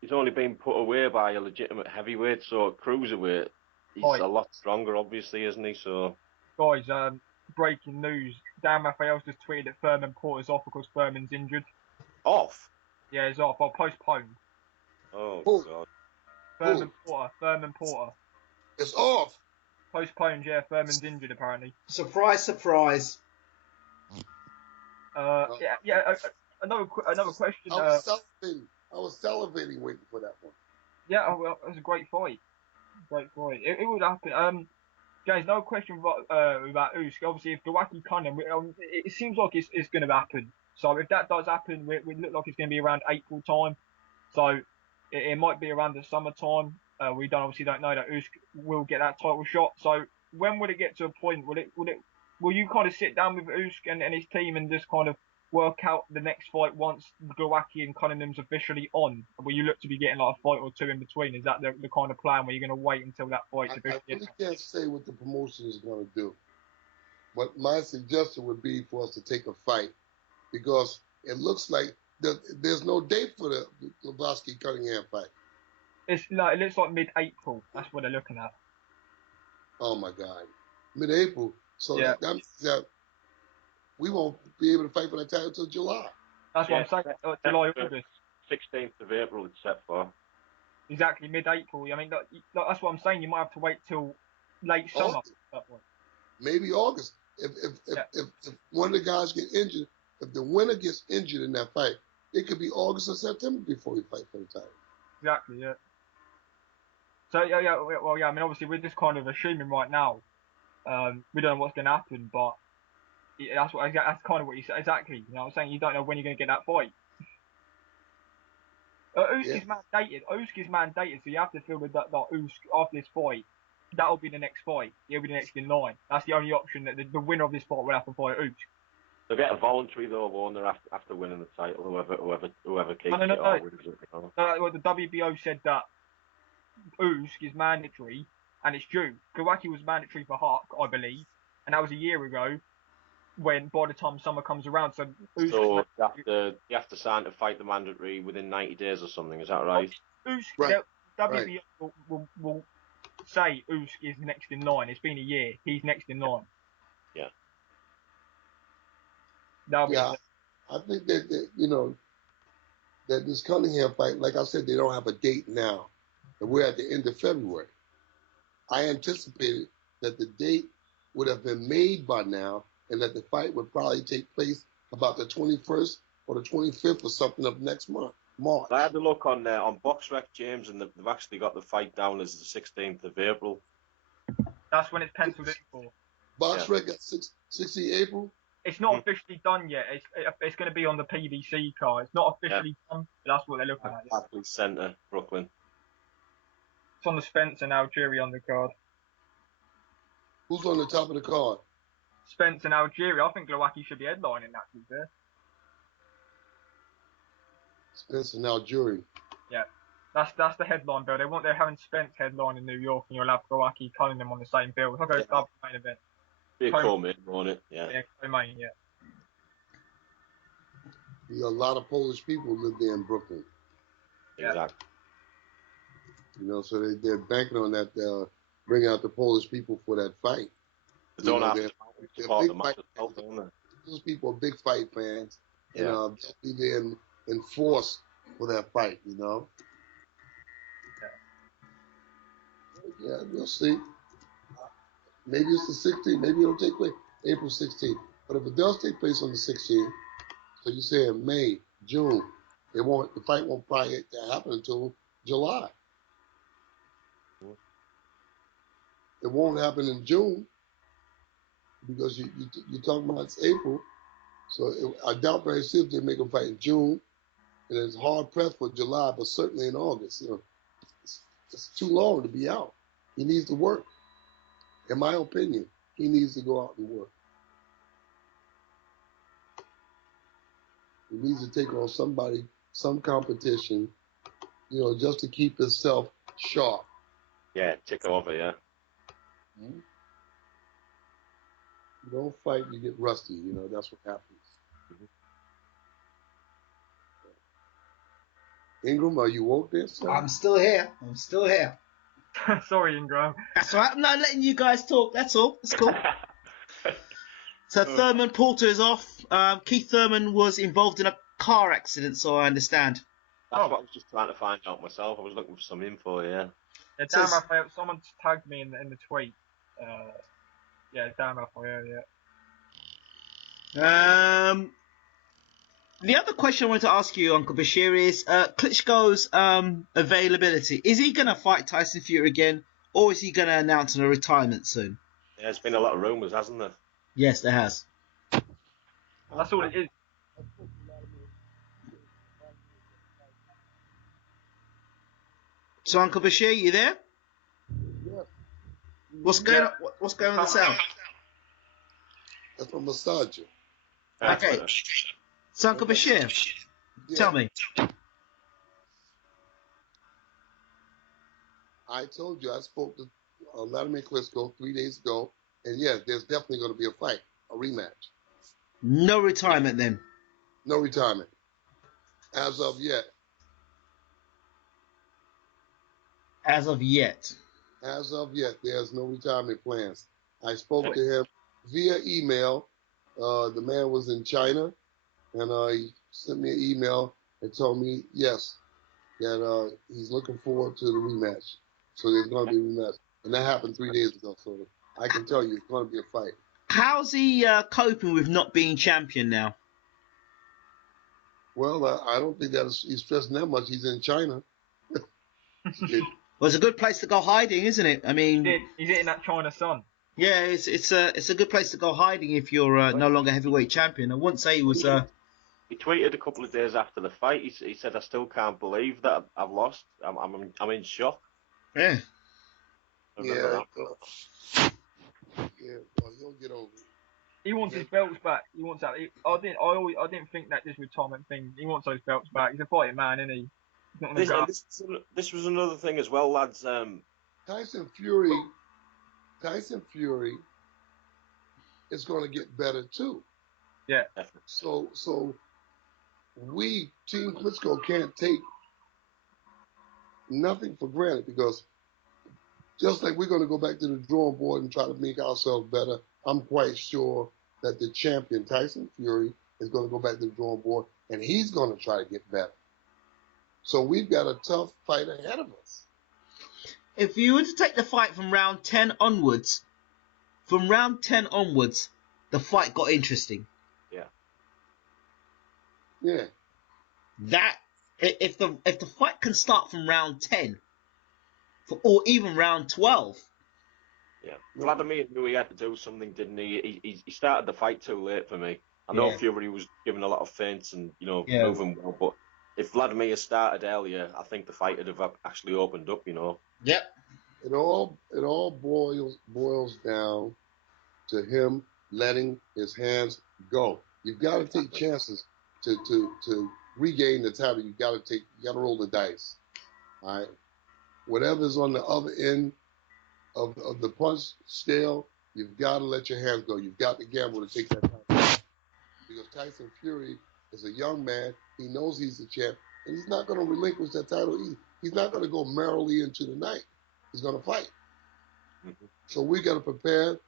he's only been put away by a legitimate heavyweight, so cruiserweight, he's a lot stronger, obviously, isn't he? So, guys, breaking news: Dan Rafael's just tweeted that Foreman Porter's off because Foreman's injured. Off? Yeah, he's off. Well, postponed. Oh God. Foreman Porter. It's off. Postponed. Yeah, Foreman's injured apparently. Surprise, surprise. Another question. I was salivating waiting for that one. Yeah, well, it was a great fight. It would happen. James, no question about Usyk. Obviously, if Glovacki Cunningham, it seems like it's going to happen. So if that does happen, we look like it's going to be around April time. So it might be around the summertime. We obviously don't know that Usyk will get that title shot. So when would it get to a point? Will you kind of sit down with Usyk and his team and just kind of work out the next fight once Glovacki and Cunningham's officially on? Will you look to be getting like a fight or two in between? Is that the kind of plan where you're going to wait until that fight's officially? I really can't say what the promotion is going to do. But my suggestion would be for us to take a fight because it looks like there's no date for the Glovacki Cunningham fight. It looks like mid-April. That's what they're looking at. Oh my God, mid-April. So yeah. that means that we won't be able to fight for that title until July. That's what I'm saying. July, August. 16th of April it's set for. Exactly, mid-April. I mean, that's what I'm saying. You might have to wait till late summer. Maybe August. If one of the guys get injured, if the winner gets injured in that fight, it could be August or September before we fight for the title. Exactly, yeah. So well, I mean, obviously we're just kind of assuming right now. We don't know what's going to happen, but that's kind of what you said. Exactly. You know what I'm saying? You don't know when you're going to get that fight. Usyk is mandated, so you have to feel that Usyk after this fight, that'll be the next fight. He'll be the next in line. That's the only option that the winner of this fight will have to fight Usyk. They'll get a voluntary though, won't they, after winning the title, whoever keeps it or wins it. Well, the WBO said that Usyk is mandatory and it's due. Glovacki was mandatory for Hawk, I believe, and that was a year ago. When by the time summer comes around, so you have to sign to fight the mandatory within 90 days or something. Is that right? WBO will say Usyk is next in line. It's been a year. He's next in line. Yeah. I think that that this Cunningham fight, like I said, they don't have a date now, and we're at the end of February. I anticipated that the date would have been made by now, and that the fight would probably take place about the 21st or the 25th or something of next month, March. I had a look on BoxRec, James, and they've actually got the fight down as the 16th of April. That's when it's penciled in for. BoxRec got 16 April? It's not officially done yet. It's going to be on the PBC card. It's not officially done, but that's what they're looking at. Barclays Centre, Brooklyn. It's on the Spence and Algeria on the card. Who's on the top of the card? Spence and Algeria. I think Glovacki should be headlining that, to be fair. Spence and Algeria. Yeah. That's the headline bill. They're having Spence headline in New York, and you'll have Glovacki Cunningham on the same bill. It's like a double main event. Be a co-main, won't it? Yeah. Yeah, co-main, yeah. A lot of Polish people live there in Brooklyn. Exactly. You know, so they're banking on that, bringing out the Polish people for that fight. They don't have to they're support big the match fight itself, fans. don't they? Those people are big fight fans, and Yeah. they'll be there in force for that fight. You know. Yeah, we'll see. Maybe it's the 16th. Maybe it'll take place April 16th. But if it does take place on the 16th, so you say in May, June, the fight won't probably happen until July. It won't happen in June because you're talking about it's April. So I doubt very seriously they make a fight in June, and it's hard pressed for July, but certainly in August. You know, it's too long to be out. He needs to work. In my opinion, he needs to go out and work. He needs to take on somebody, some competition, you know, just to keep himself sharp. Yeah, tick over, yeah. Mm-hmm. You don't fight, you get rusty. You know, that's what happens. Ingram, are you woke there, sir? I'm still here. Sorry, Ingram. That's all right. I'm not letting you guys talk. That's all. That's cool. So Thurman Porter is off. Keith Thurman was involved in a car accident, so I understand. That's what I was just trying to find out myself. I was looking for some info, yeah. Yeah, Dan Raphael. Someone tagged me in the tweet. Yeah, Dan Raphael. Yeah. The other question I wanted to ask you, Uncle Bashir, is Klitschko's availability. Is he going to fight Tyson Fury again, or is he going to announce a retirement soon? Yeah, there's been a lot of rumours, hasn't there? Yes, there has. That's all it is. So, Uncle Bashir, you there? Yes. What's going on? What's going on with the sound? That's a massager. Okay. So, Uncle Bashir, tell me. I told you, I spoke to Vladimir Klitschko 3 days ago, and yes, there's definitely going to be a fight, a rematch. No retirement then? No retirement. As of yet. As of yet. As of yet, there's no retirement plans. I spoke to him via email. The man was in China, and he sent me an email and told me, yes, that he's looking forward to the rematch. So there's going to be a rematch. And that happened 3 days ago, so I can tell you it's going to be a fight. How's he coping with not being champion now? Well, I don't think that he's stressing that much. He's in China. Well, it's a good place to go hiding, isn't it? I mean, he's hitting that China sun. Yeah, it's a good place to go hiding if you're no longer heavyweight champion. I wouldn't say he was. He tweeted a couple of days after the fight. He said, "I still can't believe that I've lost. I'm in shock." Yeah. Yeah. Yeah. Well, he'll get over it. He wants his belts back. He wants that. I didn't think that this retirement thing. He wants those belts back. He's a fighting man, isn't he? This was another thing as well, lads. Tyson Fury is going to get better too. Yeah. So we, Team Klitschko, can't take nothing for granted, because just like we're going to go back to the drawing board and try to make ourselves better, I'm quite sure that the champion, Tyson Fury, is going to go back to the drawing board, and he's going to try to get better. So we've got a tough fight ahead of us. If you were to take the fight from round 10 onwards, the fight got interesting. Yeah. Yeah. That if the fight can start from round 10, or even round 12. Yeah. Vladimir knew he had to do something, didn't he? He started the fight too late for me. I know Fury was giving a lot of feints and moving well, but if Vladimir started earlier, I think the fight would have actually opened up. Yep. It all boils down to him letting his hands go. You've got to take chances to regain the title. You got to roll the dice. All right. Whatever's on the other end of the punch scale, you've got to let your hands go. You've got to gamble to take that title. Because Tyson Fury is a young man. He knows he's the champ. and he's not going to relinquish that title either. He's not going to go merrily into the night. He's going to fight. Mm-hmm. So we got to prepare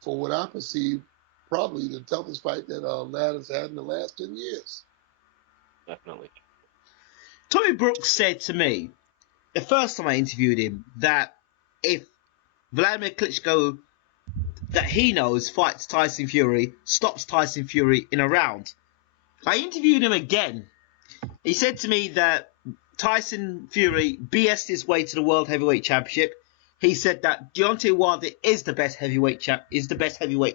for what I perceive probably the toughest fight that Lad has had in the last 10 years. Definitely. Tommy Brooks said to me the first time I interviewed him that if Vladimir Klitschko, that he knows, fights Tyson Fury, stops Tyson Fury in a round. I interviewed him again. He said to me that Tyson Fury BS'd his way to the World Heavyweight Championship. He said that Deontay Wilder is the best heavyweight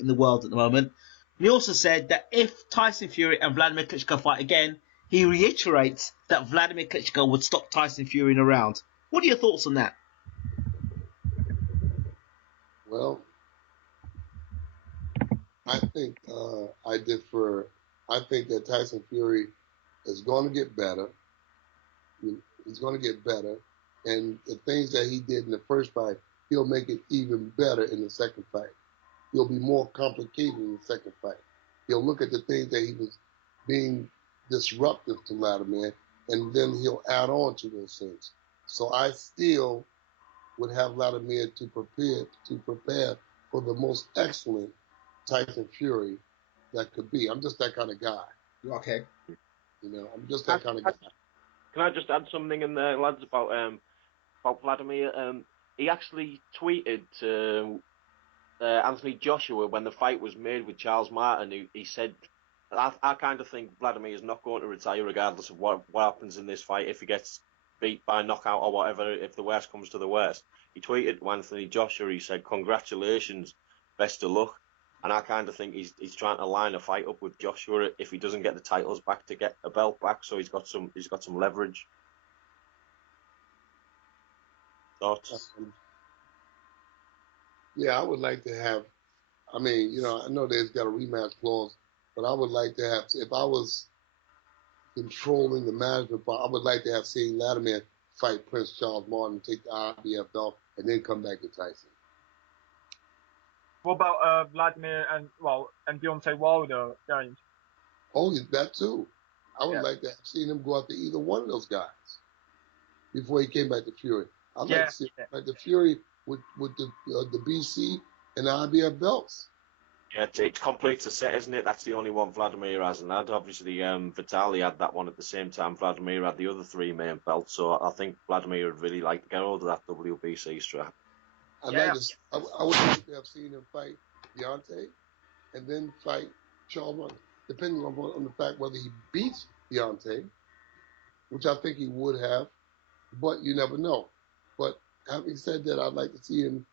in the world at the moment. And he also said that if Tyson Fury and Vladimir Klitschko fight again, he reiterates that Vladimir Klitschko would stop Tyson Fury in a round. What are your thoughts on that? Well, I think I think that Tyson Fury is going to get better. He's going to get better, and the things that he did in the first fight, he'll make it even better in the second fight. He'll be more complicated in the second fight. He'll look at the things that he was being disruptive to Vladimir, and then he'll add on to those things. So I still would have Vladimir to prepare for the most excellent Tyson Fury that could be. I'm just that kind of guy. Okay. I'm just that kind of guy. Can I just add something in there, lads, about Vladimir? He actually tweeted to Anthony Joshua when the fight was made with Charles Martin. He said, I kind of think Vladimir is not going to retire regardless of what happens in this fight. If he gets beat by knockout or whatever, if the worst comes to the worst. He tweeted to Anthony Joshua, he said, congratulations, best of luck. And I kind of think he's trying to line a fight up with Joshua if he doesn't get the titles back to get a belt back, so he's got some leverage. Thoughts? Yeah, I would like to have. I know they've got a rematch clause, but I would like to have. If I was controlling the management part, I would like to have seen Vladimir fight Prince Charles Martin, take the IBF belt, and then come back to Tyson. What about Vladimir and Deontay Wilder, James? Oh, that too. I would like to have seen him go after either one of those guys before he came back to Fury. I'd like to see him fight the Fury with the BC and the IBF belts. Yeah, it's complete a set, isn't it? That's the only one Vladimir hasn't had. Obviously, Vitaly had that one at the same time. Vladimir had the other three main belts, so I think Vladimir would really like to get hold of that WBC strap. I would like to have seen him fight Deontay and then fight Charles Martin, depending on the fact whether he beats Deontay, which I think he would have, but you never know. But having said that, I'd like to see him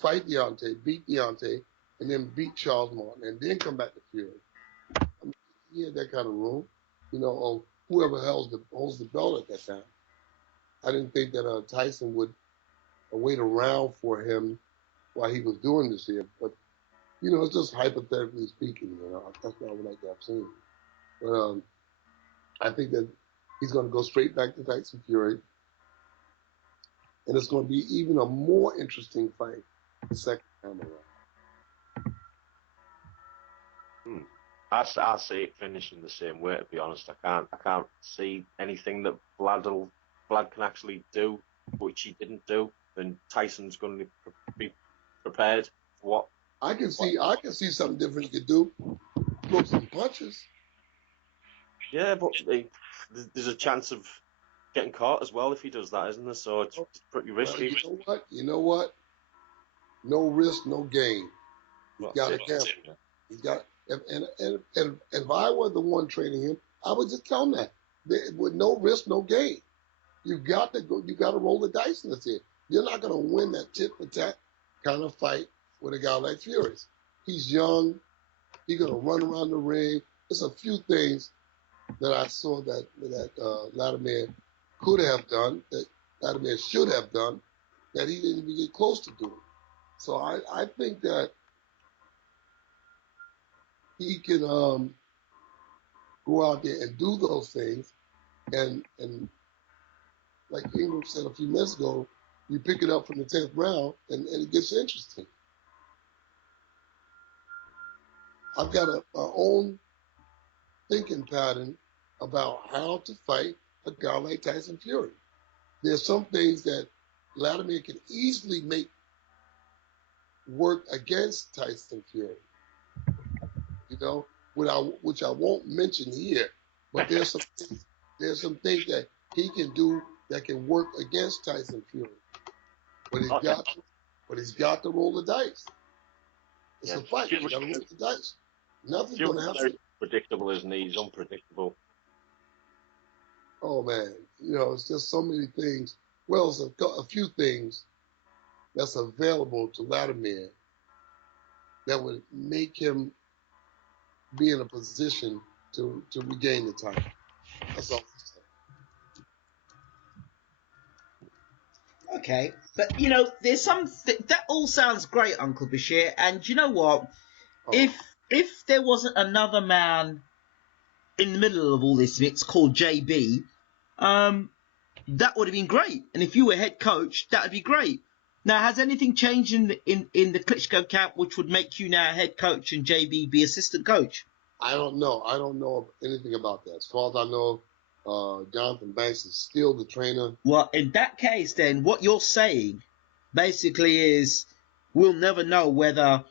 fight Deontay, beat Deontay, and then beat Charles Martin, and then come back to Fury. I mean, he had that kind of room, or whoever holds the belt at that time. I didn't think that Tyson would wait around for him while he was doing this here, but it's just hypothetically speaking. That's what I would like to have seen. But I think that he's going to go straight back to Tyson Fury, and it's going to be even a more interesting fight the second time around. I see it finishing the same way. To be honest, I can't see anything that Vlad can actually do, which he didn't do. And Tyson's going to be prepared for what. I can see something different he could do. Throw some punches. Yeah, but there's a chance of getting caught as well if he does that, isn't there? So it's pretty risky. You know what? No risk, no gain. He's got to gamble. He's got. And if I were the one training him, I would just tell him that with no risk, no gain. You got to go. You got to roll the dice in this here. You're not going to win that tit for tat kind of fight with a guy like Fury. He's young. He's going to run around the ring. There's a few things that I saw that Vladimir could have done, that Vladimir should have done, that he didn't even get close to doing. So I think that he can go out there and do those things, and like Ingram said a few minutes ago, you pick it up from the 10th round, and it gets interesting. I've got my own thinking pattern about how to fight a guy like Tyson Fury. There's some things that Vladimir can easily make work against Tyson Fury. You know, which I won't mention here, but there's some things that he can do that can work against Tyson Fury. But he's got to roll the dice. It's a fight. You got to roll the dice. Nothing's going to happen. Predictable, isn't he? He's unpredictable. Oh man, you know, it's just so many things. Well, it's a few things that's available to Vladimir that would make him be in a position to regain the title. That's all I'm saying. Okay, but you know, there's that all sounds great, Uncle Bashir. And you know what? Oh. If there wasn't another man in the middle of all this mix called JB, that would have been great. And if you were head coach, that would be great. Now, has anything changed in the Klitschko camp which would make you now head coach and JB be assistant coach? I don't know. I don't know anything about that. As far as I know, Jonathan Banks is still the trainer. Well, in that case, then, what you're saying basically is we'll never know whether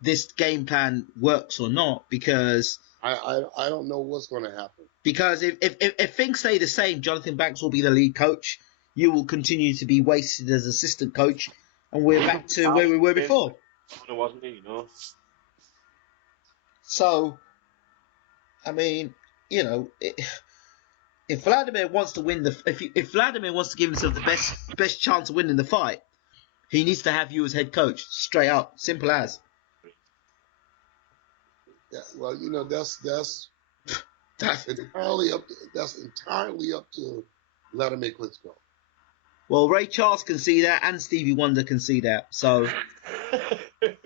this game plan works or not, because I don't know what's going to happen. Because if things stay the same, Jonathan Banks will be the lead coach. You will continue to be wasted as assistant coach, and we're back to where we were before. Wasn't he? You know. So, I mean, you know, if Vladimir wants to win if Vladimir wants to give himself the best chance of winning the fight, he needs to have you as head coach, straight up, simple as. Yeah, well, you know, that's entirely up to Vladimir Klitschko. Well, Ray Charles can see that, and Stevie Wonder can see that. So, you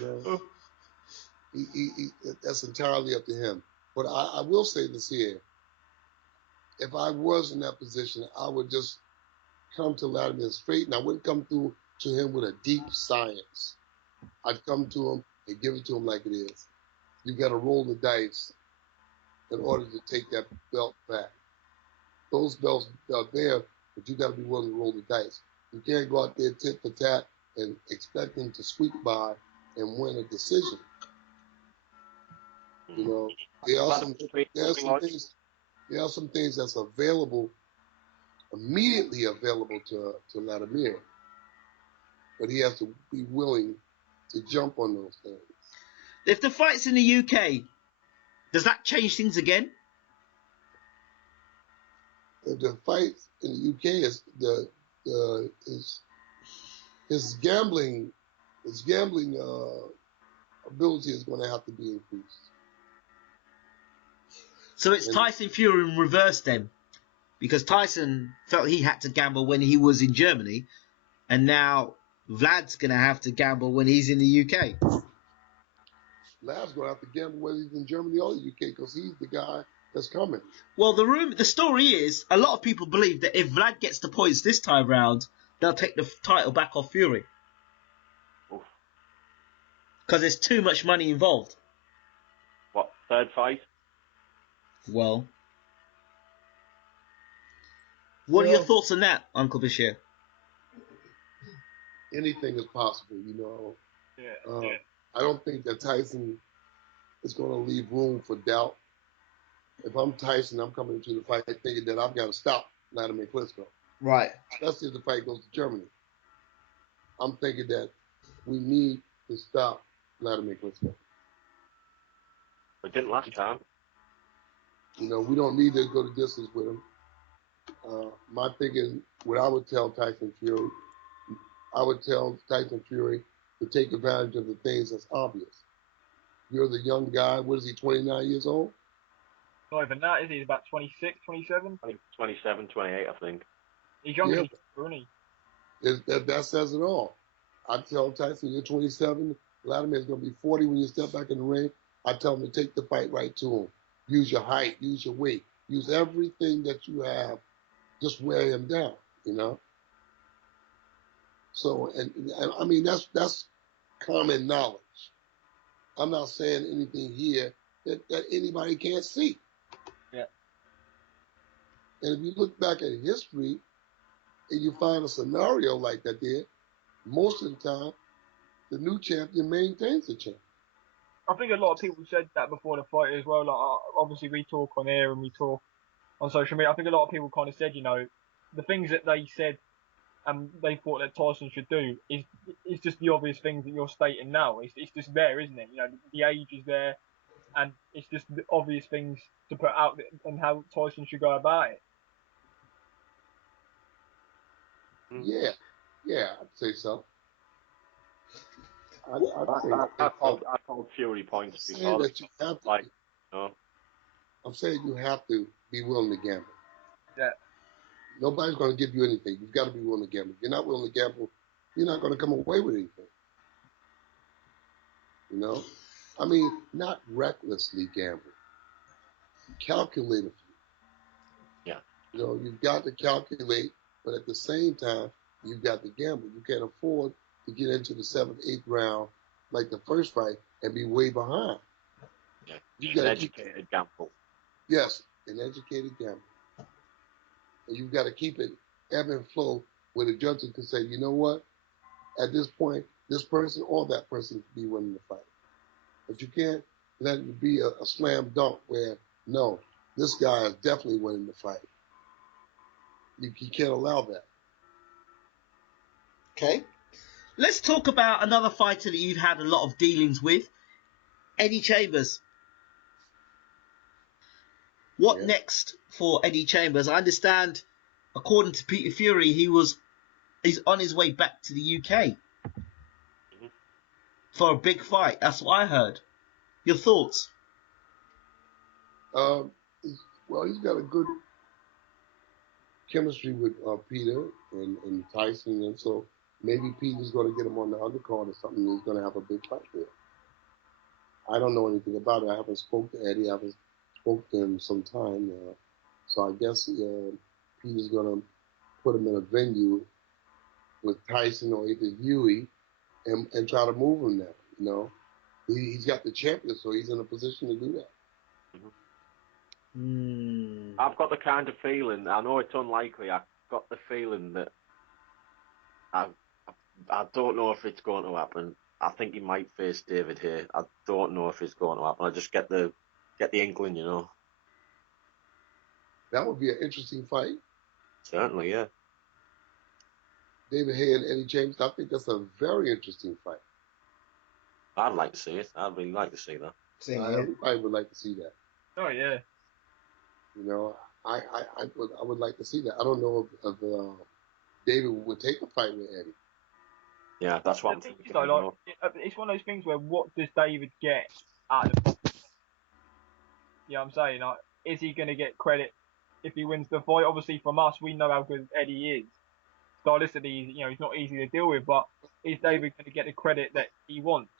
know, that's entirely up to him. But I will say this here: if I was in that position, I would just come to Vladimir straight, and I wouldn't come through to him with a deep science. I'd come to him and give it to him like it is. You got to roll the dice in order to take that belt back. Those belts are there, but you got to be willing to roll the dice. You can't go out there tit for tat and expect them to squeak by and win a decision. You know, there are some things that's immediately available to Vladimir, but he has to be willing to jump on those things. If the fight's in the UK, does that change things again? If the fight in the UK his gambling ability is going to have to be increased. So it's Tyson Fury in reverse then, because Tyson felt he had to gamble when he was in Germany, and now Vlad's going to have to gamble when he's in the UK. Vlad's going to have to gamble whether he's in Germany or the UK, because he's the guy that's coming. Well, the story is, a lot of people believe that if Vlad gets the points this time round, they'll take the title back off Fury. Because there's too much money involved. What, third fight? Well, what are your thoughts on that, Uncle Bashir? Anything is possible, you know. Yeah. I don't think that Tyson is going to leave room for doubt. If I'm Tyson, I'm coming into the fight thinking that I've got to stop Vladimir Klitschko. Right. Especially if the fight goes to Germany. I'm thinking that we need to stop Vladimir Klitschko. It didn't last time. You know, we don't need to go the distance with him. My thinking, what I would tell Tyson Fury, to take advantage of the things that's obvious. You're the young guy. What is he, 29 years old? Not even that, is he? He's about 26, 27? I think 27, 28, I think. He's younger than you, isn't he? That says it all. I tell Tyson, you're 27. Vladimir's going to be 40 when you step back in the ring. I tell him to take the fight right to him. Use your height, use your weight, use everything that you have. Just wear him down, you know? So, and I mean, that's common knowledge. I'm not saying anything here that anybody can't see. Yeah. And if you look back at history and you find a scenario like that there, most of the time, the new champion maintains the champ. I think a lot of people said that before the fight as well. Like, obviously, we talk on air and we talk on social media. I think a lot of people kind of said, the things that they said and they thought that Tyson should do is just the obvious things that you're stating now. It's just there, isn't it? The age is there, and it's just the obvious things to put out and how Tyson should go about it. Yeah, I'd say so. I'd I called Fury points before. That you have to, like, no. I'm saying you have to be willing to gamble. Yeah. Nobody's going to give you anything. You've got to be willing to gamble. If you're not willing to gamble, you're not going to come away with anything. I mean, not recklessly gamble. Calculatively. Yeah. You've got to calculate, but at the same time, you've got to gamble. You can't afford to get into the 7th, 8th round like the first fight and be way behind. Yeah. You've got an educated gamble. Yes, an educated gamble. And you've got to keep it ebb and flow where the judges can say, you know what? At this point, this person or that person can be winning the fight. But you can't let it be a slam dunk where, no, this guy is definitely winning the fight. You can't allow that. Okay. Let's talk about another fighter that you've had a lot of dealings with, Eddie Chambers. What next for Eddie Chambers? I understand, according to Peter Fury, he's on his way back to the UK for a big fight. That's what I heard. Your thoughts? Well, he's got a good chemistry with Peter and Tyson, and so maybe Peter's going to get him on the undercard or something. And he's going to have a big fight there. I don't know anything about it. I haven't spoke to Eddie. I haven't spoke to him some time now. So I guess Peter's going to put him in a venue with Tyson or either Huey and try to move him there. He's got the champion, so he's in a position to do that. I've got the kind of feeling, I know it's unlikely, I've got the feeling that I don't know if it's going to happen. I think he might face David Haye. I don't know if it's going to happen. I just get the inkling, That would be an interesting fight. Certainly, yeah. David Haye and Eddie James, I think that's a very interesting fight. I'd like to see it. I'd really like to see that. Everybody would like to see that. Oh, yeah. I would like to see that. I don't know if David would take a fight with Eddie. Yeah, that's what I'm thinking. It's one of those things where what does David get out of the fight? You know what I'm saying? Is he going to get credit if he wins the fight? Obviously, from us, we know how good Eddie is. Stylistically, he's not easy to deal with, but is David going to get the credit that he wants?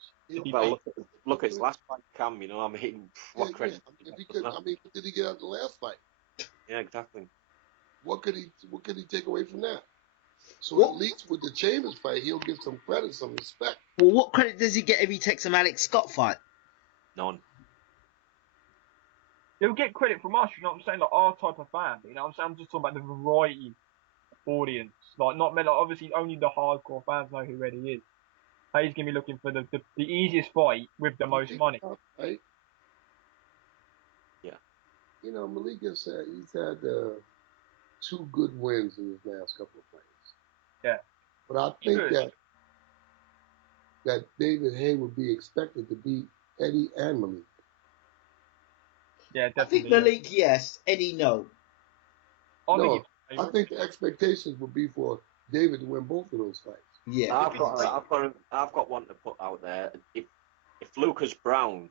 Well, look at his last fight, Cam. What credit? What did he get out of the last fight? Yeah, exactly. What could he take away from that? So at least with the Chambers fight, he'll get some credit, some respect. Well, what credit does he get if he takes an Alex Scott fight? None. He'll get credit from us, you know what I'm saying? Like our type of fan, you know what I'm saying? I'm just talking about the variety audience. Obviously only the hardcore fans know who Eddie is. He's going to be looking for the easiest fight with the most money. Right? Yeah. Malik has said he's had 2 good wins in his last couple of fights. Yeah. But I think that David Haye would be expected to beat Eddie and Malik. Yeah, definitely. I think Malik, yes. Eddie, no. I think the expectations would be for David to win both of those fights. Yeah. I've got one to put out there. If Lucas Brown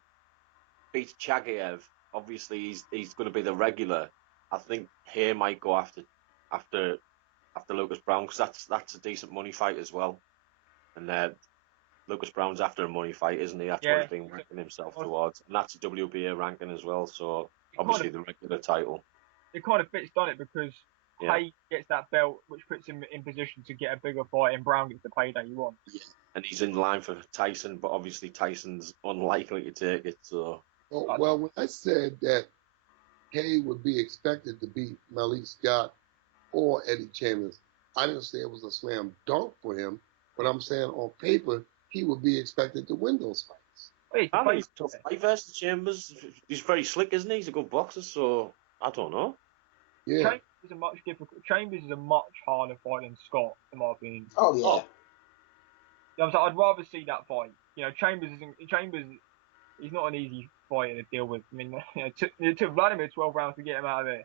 beats Chagayev, obviously he's going to be the regular. I think Haye might go after Lucas Brown because that's a decent money fight as well. And Lucas Brown's after a money fight, isn't he? That's what he's been ranking himself towards, and that's a WBA ranking as well. So obviously the regular title. It kind of fits, doesn't it? Because Haye gets that belt, which puts him in position to get a bigger fight, and Brown gets the payday he wants. Yeah. And he's in line for Tyson, but obviously Tyson's unlikely to take it. So well, when I said that Haye would be expected to beat Malik Scott or Eddie Chambers. I didn't say it was a slam dunk for him, but I'm saying on paper he would be expected to win those fights. Wait, I mean, he's a tough fight versus Chambers. He's very slick, isn't he? He's a good boxer, so I don't know. Yeah. Chambers is a much harder fight than Scott, in my opinion. Oh, yeah. You know, so I'd rather see that fight. You know, Chambers, he's not an easy fighter to deal with. I mean, it took Vladimir 12 rounds to get him out of there.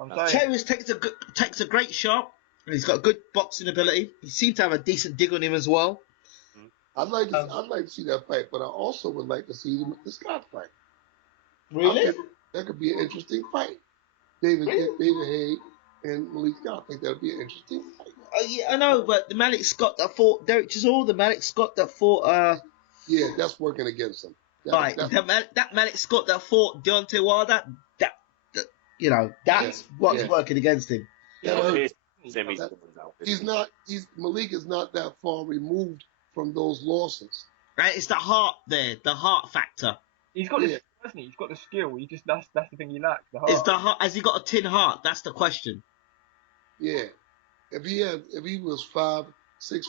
I'm saying. Chambers takes a great shot, and he's got good boxing ability. He seemed to have a decent dig on him as well. I'd like to see that fight, but I also would like to see the Scott fight. Really? That could be an interesting fight. David Haye and Malik Scott. I think that would be an interesting fight. Yeah, I know, but the Malik Scott that fought Derek Chisora, the Malik Scott that fought yeah, that's working against him. That Malik Scott that fought Deontay Wilder, that's what's working against him. Malik is not that far removed from those losses. Right, it's the heart there, the heart factor. He's got the skill, hasn't he? He's got the skill. He just that's the thing he lacks. The heart. Is the heart? Has he got a tin heart? That's the question. Yeah, if he was 5-6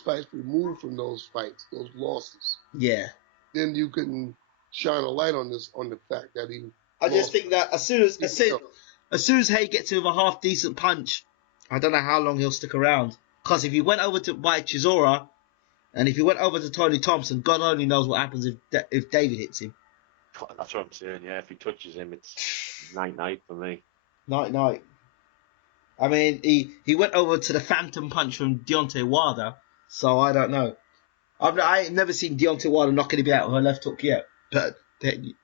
fights removed from those fights, those losses. Yeah. Then you can shine a light on the fact that he. I just think that as soon as Haye gets him with a half decent punch, I don't know how long he'll stick around. Because if he went over to by Chisora, and if he went over to Tony Thompson, God only knows what happens if David hits him. That's what I'm saying. Yeah, if he touches him, it's night for me. Night. I mean, he went over to the phantom punch from Deontay Wilder, so I don't know. I ain't never seen Deontay Wilder knock anybody out with her left hook yet, but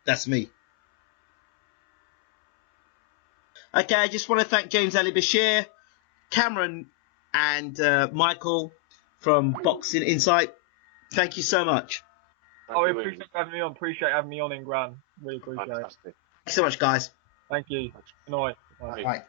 that's me. Okay, I just want to thank James Ali Bashir, Cameron, and Michael from Boxing Insight. Thank you so much. I appreciate having me on. Appreciate having me on in Gran. Really appreciate it. Thanks so much, guys. Thank you. Good night. Bye.